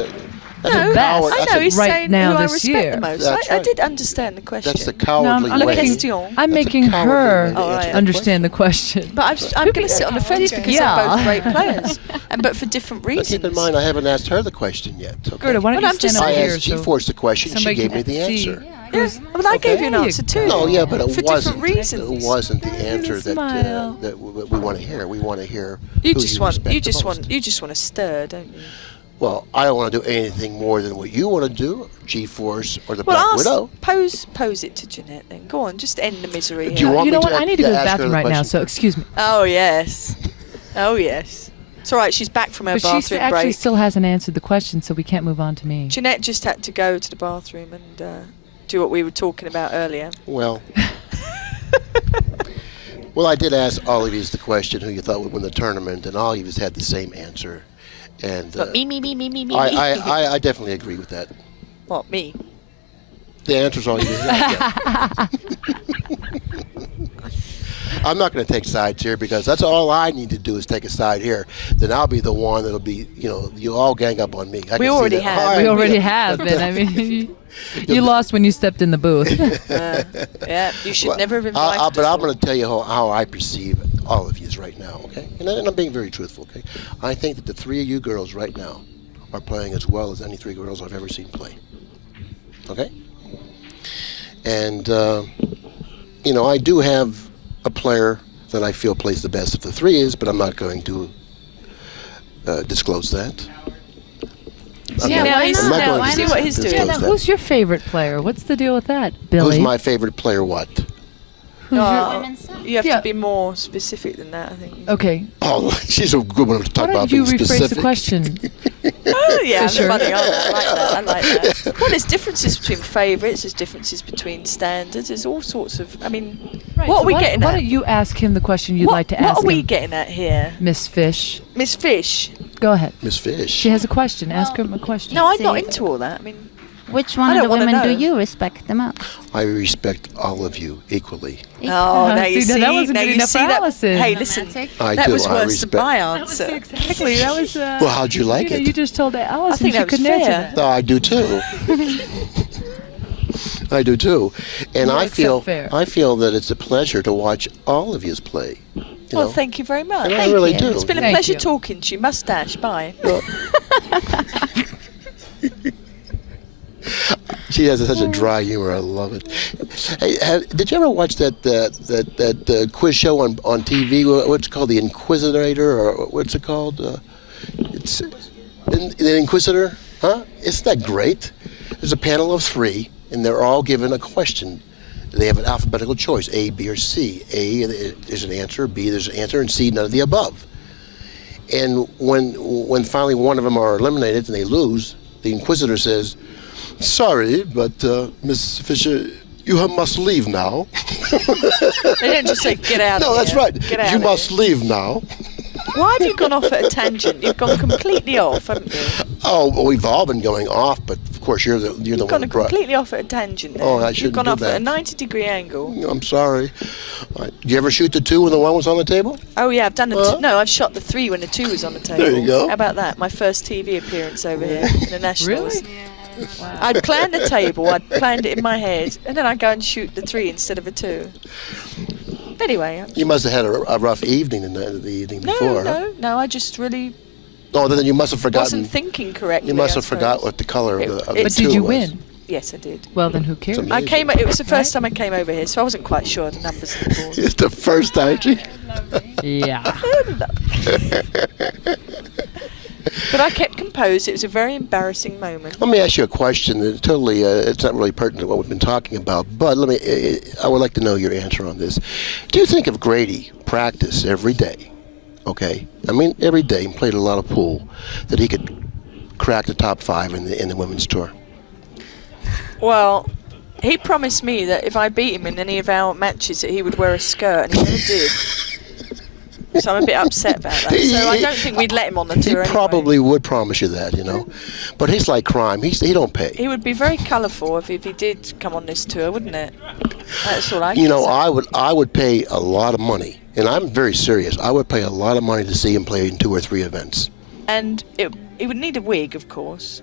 That's No, a coward. I That's know a- he's right saying now who I this respect year. the most. That's I right. did understand the question. That's the No, cowardly I'm La way. making, question. I'm That's a making cowardly her way to All answer right. that understand the question. But I'm going to sit on the fence because they're both great players, but for different But reasons. keep in mind, I haven't asked her the question yet. Okay? Gerda, why don't But you I'm just stand I over saying- here asked so G-Force the question. She somebody gave me can the see? answer. Yeah, well, I gave you an There you answer go. too. No, yeah, but it for wasn't. different reasons. It wasn't the answer that smile. that we want to hear. We want to hear. You who just want respect you the just most. want you just want to stir, don't you? Well, I don't want to do anything more than what you want to do, G-Force or the Well, Black Widow. pose it to Jeanette then. Go on, just end the misery. Do you here. want You know me what? I need to go to the ask her bathroom right now, question so first? excuse me. Oh yes. Oh yes. It's all right. She's back from her But she bathroom actually break. still hasn't answered the question, so we can't move on to me. Jeanette just had to go to the bathroom and do what we were talking about earlier. Well, I did ask all of you the question who you thought would win the tournament, and all of you had the same answer. And But me. I definitely agree with that. What, me? The answer's all you had. I'm not going to take sides here because that's all I need to do is take a side here. Then I'll be the one that'll be, you all gang up on me. I can see already that. have. Oh, I We agree. already have But, been. I mean, you lost when you stepped in the booth. Yeah, you should well, never have invited but us I'm all. going to tell you how I perceive all of you right now, okay? And I'm being very truthful, okay? I think that the three of you girls right now are playing as well as any three girls I've ever seen play, okay? And, I do have a player that I feel plays the best of the three is, but I'm not going to disclose that. Yeah, why not? not going Why to see what he's doing. Yeah, disclose now, that. who's your favorite player? What's the deal with that, Billy? Who's my favorite player? What? Who's your- Women's side? You have Yeah. to be more specific than that, I think. Okay, Oh, she's a good one to talk why about don't you being rephrase specific. the question? Oh, yeah, Fisher. funny. I like that. Well, there's differences between favourites. There's differences between standards. There's all sorts of. I mean, Right, what so are we why, getting why at? don't you ask him the question you'd what, like to ask What are we him, getting at here, Miss Fish? Miss Fish? Go ahead. Miss Fish. She has a question. Ask her a question. No, I'm not See. into all that. I mean, Which I one of don't the wanna women do know. you respect the most? I respect all of you equally. oh, now you see, see, that wasn't now good you enough see for that. Allison. Hey, listen, Romantic. I that do. was I worse respect. than my That was answer. exactly. That was. Well, how'd you like it? You just told Allison think she that was couldn't answer fair. that. No, I do too. I do too, and You I accept feel fair. that it's a pleasure to watch all of you play. You Well, know? thank you very much. And I Thank really you. do. It's been a Thank pleasure you. talking to you. Mustache, bye. She has such a dry humor. I love it. Hey, did you ever watch that quiz show on TV? What's it called, The Inquisitor, or what's it called? It's the Inquisitor, huh? Isn't that great? There's a panel of three, and they're all given a question. They have an alphabetical choice: A, B, or C. A, there's an answer. B, there's an answer, and C, none of the above. And when finally one of them are eliminated and they lose, the Inquisitor says, "Sorry, but Miss Fisher, you must leave now." They don't just say, get out No, of that's here. right. Get out You of must here. leave now. Why have you gone off at a tangent? You've gone completely off, haven't you? Oh, well, we've all been going off, but of course you're the You've one gone that brought. completely off at a tangent there. Oh, I You've shouldn't gone do off at a that. 90-degree angle. I'm sorry. Did you ever shoot the two when the one was on the table? Oh, yeah, I've done the No, I've shot the 3 when the 2 was on the table. There you go. How about that? My first TV appearance over here in the Nationals. Really? I'd planned the table, I'd planned it in my head, and then I'd go and shoot the 3 instead of a 2. But anyway, You must have had a rough evening in the evening before, huh? no, I just really Oh, then you must have forgotten. wasn't thinking correctly. You must I have forgot suppose. what the color of the But two But did you was. win? Yes, I did. Well, then who cares? It's I amazing. came. It was the first time I came over here, so I wasn't quite sure of the numbers and the balls. It's the first time. Yeah. But I kept composed. It was a very embarrassing moment. Let me ask you a question. That totally, it's not really pertinent to what we've been talking about, but I would like to know your answer on this. Do you think if Grady practiced every day, okay? I mean, every day, and played a lot of pool, that he could crack the top 5 in the women's tour? Well, he promised me that if I beat him in any of our matches, that he would wear a skirt, and he never did. So I'm a bit upset about that. So I don't think we'd let him on the He tour anyway. probably would promise you that, But he's like crime. He don't pay. He would be very colourful if he did come on this tour, wouldn't it? That's all I can You know, say. I would pay a lot of money, and I'm very serious. I would pay a lot of money to see him play in 2 or 3 events. And he would need a wig, of course.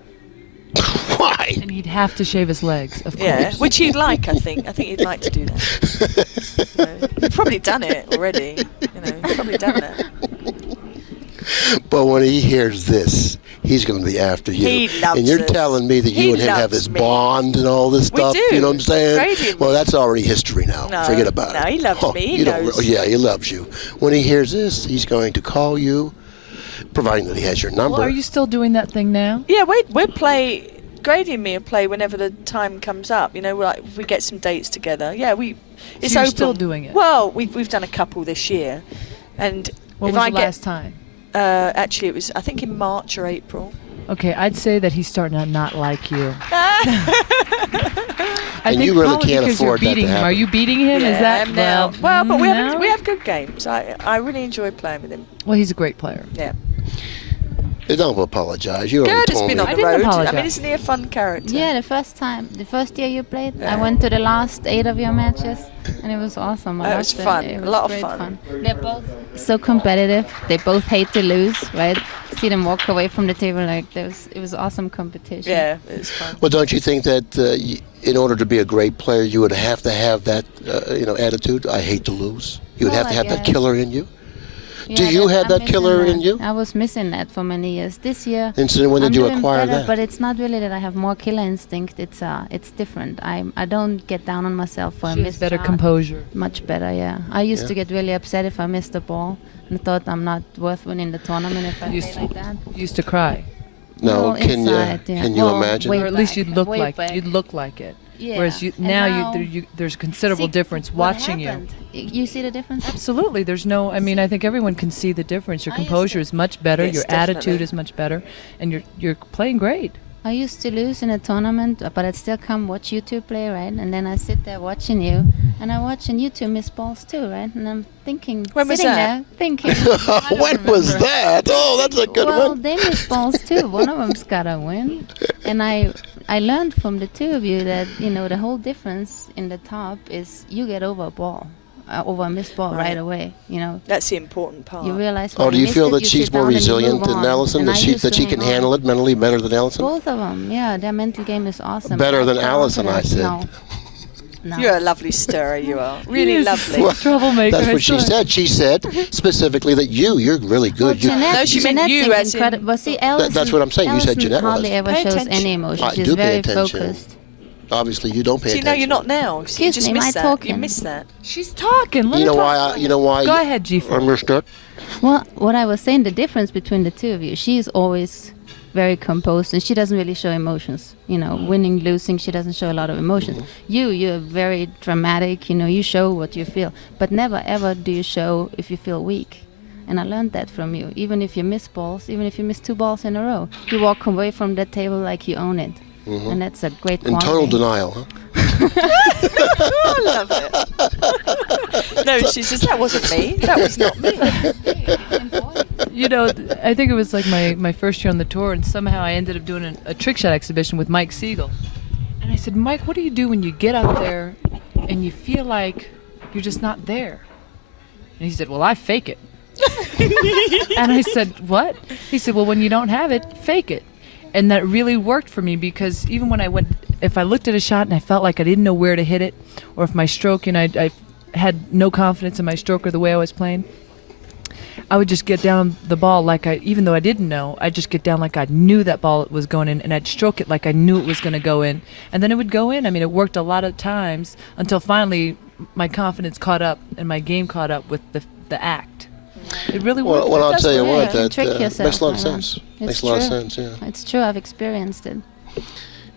Why? And he'd have to shave his legs, of course. Yeah, which he'd like, I think. I think he'd like to do that. He's probably done it already. He's probably done that. But when he hears this, he's going to be after you. He loves And you're us. telling me that you He and him have loves this me. bond and all this We stuff. do. You know what I'm saying? Grady and Well, me. that's already history now. No, Forget about it. no, he loves me. He you don't knows. yeah, he loves you. When he hears this, he's going to call you providing that he has your number. Well, are you still doing that thing now? Yeah, we'll play. Grady and me will play whenever the time comes up. You know, like if we get some dates together. Yeah, it's you're open. still doing it? Well, we've done a couple this year, and When if was I the get, last time? Actually, it was I think in March or April. Okay, I'd say that he's starting to not like you. I And think you really probably can't because you're afford that to beating him. Are happen. you beating him? Yeah, Is that I am now. Well, but no? we have good games. I really enjoy playing with him. Well, he's a great player. Yeah. Don't apologize. You already Gerd has told been me. on I the didn't road. apologize. I mean, isn't he a fun character? Yeah, the first year you played, I went to the last 8 of your matches, and it was awesome. It was fun. It A was lot of great fun. They're both so competitive. They both hate to lose, right? See them walk away from the table like it was awesome competition. Yeah, it was fun. Well, don't you think that in order to be a great player, you would have to have that, attitude? I hate to lose. You would Well, have to I have that guess. killer in you. Yeah, Do you have I'm that missing killer that. in you? I was missing that for many years. This year, And so when I'm did you doing acquire better, that? but it's not really that I have more killer instinct. It's different. I don't get down on myself for a She has missed better shot. composure. Much better, yeah. I used Yeah. to get really upset if I missed the ball and thought I'm not worth winning the tournament if I You play like that. used to cry, No, Well, can inside, yeah. can you Well, imagine? way or at least back, you'd look way like back. you'd look like it. Yeah. Whereas And now there's considerable See, difference what watching you. happened? You see the difference? Absolutely, there's no. I mean, I think everyone can see the difference. Your I used composure to- is much better. Yes, Your attitude definitely. is much better, and you're playing great. I used to lose in a tournament, but I'd still come watch you two play, right? And then I sit there watching you, and I watch and you two miss balls too, right? And I'm thinking, When was sitting that? there, thinking. I don't When was remember. that? Oh, that's a good Well, one. they miss balls too. One of them's gotta win. And I learned from the two of you that the whole difference in the top is you get over a ball, over a missed ball right away. That's the important part. You realize. Oh, when do you missed feel it, that you she's sit more down and you resilient move than on. Allison? And That I she used that to she hang can on. handle it mentally better than Allison? Both of them, yeah. Their mental game is awesome. Better than I feel Allison, I confident. said. No. You're a lovely stirrer, you are. Really He is lovely. a troublemaker. That's I what she saw it. said. She said specifically that you're really good. You, No, she meant Jeanette's you as in- incredible. But see, Allison, that's what I'm saying. You said Allison Jeanette hardly was. ever Pay shows attention. any emotion. I She's do pay very attention. focused. obviously, you don't pay See, attention. no, you're not now. Excuse you just me, am I missed that. talking? You missed that. She's talking. Let You her know talk. why? You know why? Go ahead, G4. I missed it. Well, what I was saying, the difference between the two of you, she's always very composed and she doesn't really show emotions. Winning, losing, she doesn't show a lot of emotions. You're very dramatic, you show what you feel. But never ever do you show if you feel weak. And I learned that from you. Even if you miss balls, even if you miss 2 balls in a row, you walk away from that table like you own it. And that's a great In quality. total denial, huh? I love it. No, she says, that wasn't me. That was not me. I think it was like my first year on the tour, and somehow I ended up doing a trick shot exhibition with Mike Siegel. And I said, Mike, what do you do when you get up there and you feel like you're just not there? And he said, well, I fake it. And I said, what? He said, well, when you don't have it, fake it. And that really worked for me, because even when if I looked at a shot and I felt like I didn't know where to hit it, or if my stroke, I had no confidence in my stroke or the way I was playing, I would just get down the ball even though I didn't know, I'd just get down like I knew that ball was going in, and I'd stroke it like I knew it was going to go in. And then it would go in. I mean, it worked a lot of times until finally my confidence caught up and my game caught up with the act. It really worked. Well, I'll does tell you work. what, You can that trick yourself, makes a lot of I know. sense. It's Makes a lot of true. sense, yeah. It's true, I've experienced it.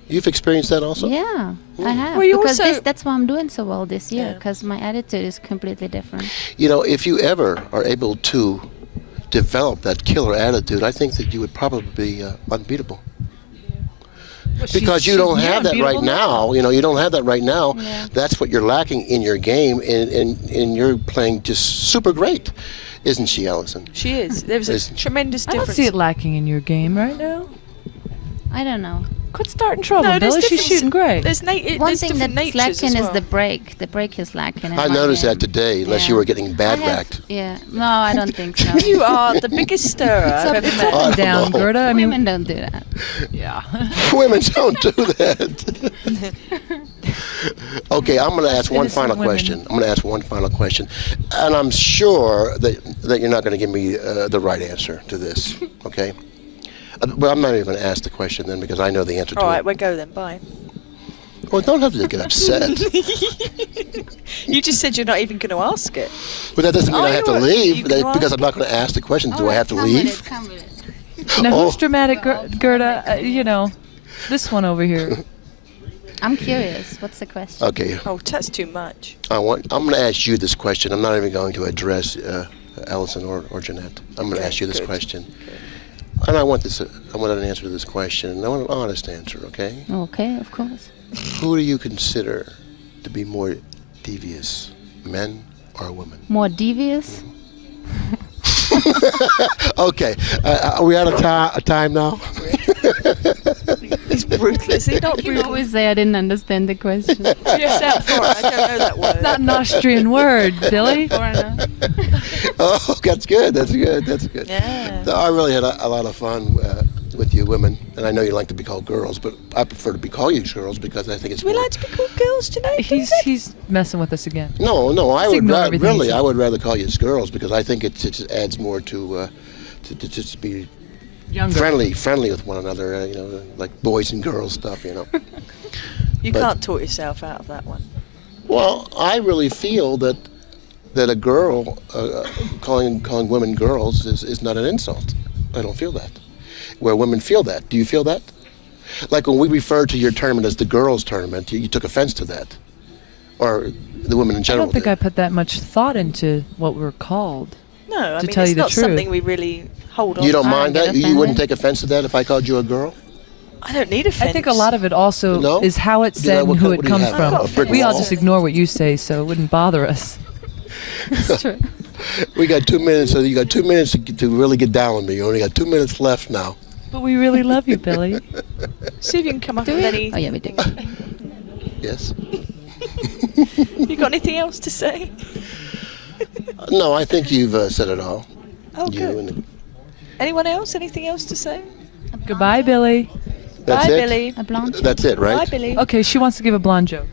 You've experienced that also? Yeah, I have. Well, you because also- that's why I'm doing so well this year, Yeah. because my attitude is completely different. If you ever are able to develop that killer attitude, I think that you would probably be unbeatable. Because you don't have that right now. You don't have that right now. Yeah. That's what you're lacking in your game, and you're playing just super great. Isn't she, Allison? She is. There was a Is- tremendous I don't difference. see it lacking in your game right now. I don't know. Quit starting trouble, No, there's Billy. She's difference- shooting great. There's, One there's thing different that's natures lacking as is well. the break. The break is lacking. in I my noticed game. that today, unless Yeah. you were getting bad I have- whacked. Yeah. No, I don't think so. You are the biggest stirrer I've ever It's met. up and down, know. Gerda. I mean, Women don't do that. yeah. Women don't do that. Okay, I'm going to ask one innocent final women. question. I'm going to ask one final question. And I'm sure that you're not going to give me the right answer to this, okay? But I'm not even going to ask the question then, because I know the answer to All right, it. we'll go then. Bye. Well, don't have to get upset. You just said you're not even going to ask it. But that doesn't mean Oh, I you have know to what? leave You can because ask I'm not going to ask the question. Do I Alright, have to come with leave? it, come with it. Now, Oh. who's dramatic, Gerda? This one over here. I'm curious. What's the question? Okay. Oh, that's too much. I'm going to ask you this question. I'm not even going to address Allison or Jeanette. I'm going to Okay, ask you this good. question. And I want an answer to this question. And I want an honest answer, okay? Okay, of course. Who do you consider to be more devious, men or women? More devious? Okay. Are we out of time now? He's ruthless. He's not You brutal. always say I didn't understand the question. Yes, out for it. I don't know that word. It's not an Austrian word, Billy. Foreigner. Oh, that's good. That's good. That's good. Yeah. So I really had a lot of fun with you women, and I know you like to be called girls, but I prefer to be called you girls because I think it's Do we more... like to be called girls, Jeanette? He's messing with us again. No, I Just would ignore everything he said. I would rather call you girls because I think it just adds more to just be Younger. friendly with one another, like boys and girls stuff, You But- can't talk yourself out of that one. Well, I really feel that a girl calling women girls is not an insult. I don't feel that. Where women feel that. Do you feel that? Like when we refer to your tournament as the girls' tournament, you took offense to that, or the women in I general. don't think I put that much thought into what we're called. No, I To mean, tell it's you the not truth. something we really hold on You don't to. mind get that? You wouldn't offended. take offense to that if I called you a girl? I don't need offense. I think a lot of it also No? is how it's You know, said what and who kind- it what do you comes have? from. I've got a brick We all wall. just ignore what you say, so it wouldn't bother us. It's true. We got 2 minutes, so you got 2 minutes to really get down with me. You only got 2 minutes left now. But we really love you, Billy. See if you can come up Do with we? any. Oh, yeah, we do. Yes? You got anything else to say? No, I think you've said it all. Oh, You good. and Anyone else? Anything else to say? Goodbye, Billy. that's Bye, it? Billy. A blonde? That's it, right? Bye, Billy. Okay, she wants to give a blonde joke.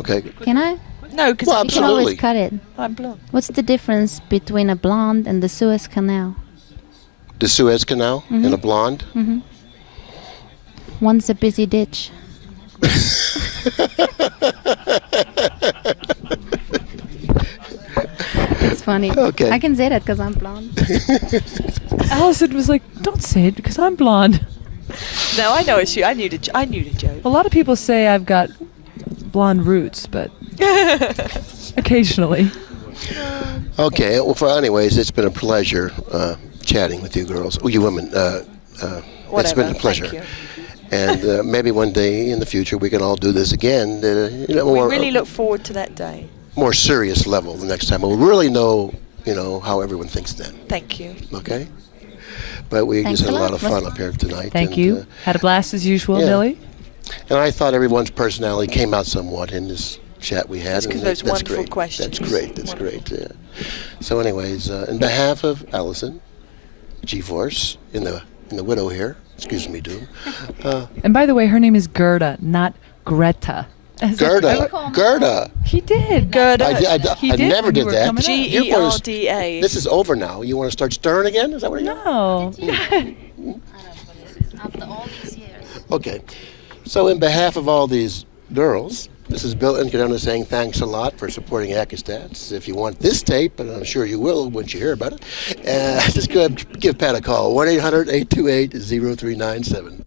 Okay. Can I? No, because Well, You can always Absolutely. cut it. I'm blonde. What's the difference between a blonde and the Suez Canal? The Suez Canal and a blonde. One's a busy ditch. It's funny. Okay. I can say that because I'm blonde. Allison was like, "Don't say it because I'm blonde." No, I know it's you. I knew the joke. A lot of people say I've got blonde roots, but occasionally. Okay. Well, anyways, it's been a pleasure chatting with you girls. Oh, you women. It's been a Whatever, pleasure. thank you. And maybe one day in the future we can all do this again. We More, really look forward to that day. more serious level the next time. We'll really know, how everyone thinks then. Thank you. Okay. But we Thanks just had a a lot lot. of fun up here tonight. Thank and, you. Had a blast as usual, yeah. Billy. And I thought everyone's personality came out somewhat in this chat we had. That's 'cause and those that's wonderful great. questions. That's great. That's great. Yeah. So, anyways, in behalf of Allison, G-Force, in the widow here, excuse me, Doom. And by the way, her name is Gerda, not Greta. Gerda. He did. Gerda. He I did never when you did were that. coming up. Gerda. This is over now. You want to start stirring again? Is that what you're No. After all these years. Okay. So, in behalf of all these girls, this is Bill Incardona saying thanks a lot for supporting Accu-Stats. If you want this tape, and I'm sure you will once you hear about it, just go ahead and give Pat a call, 1-800-828-0397.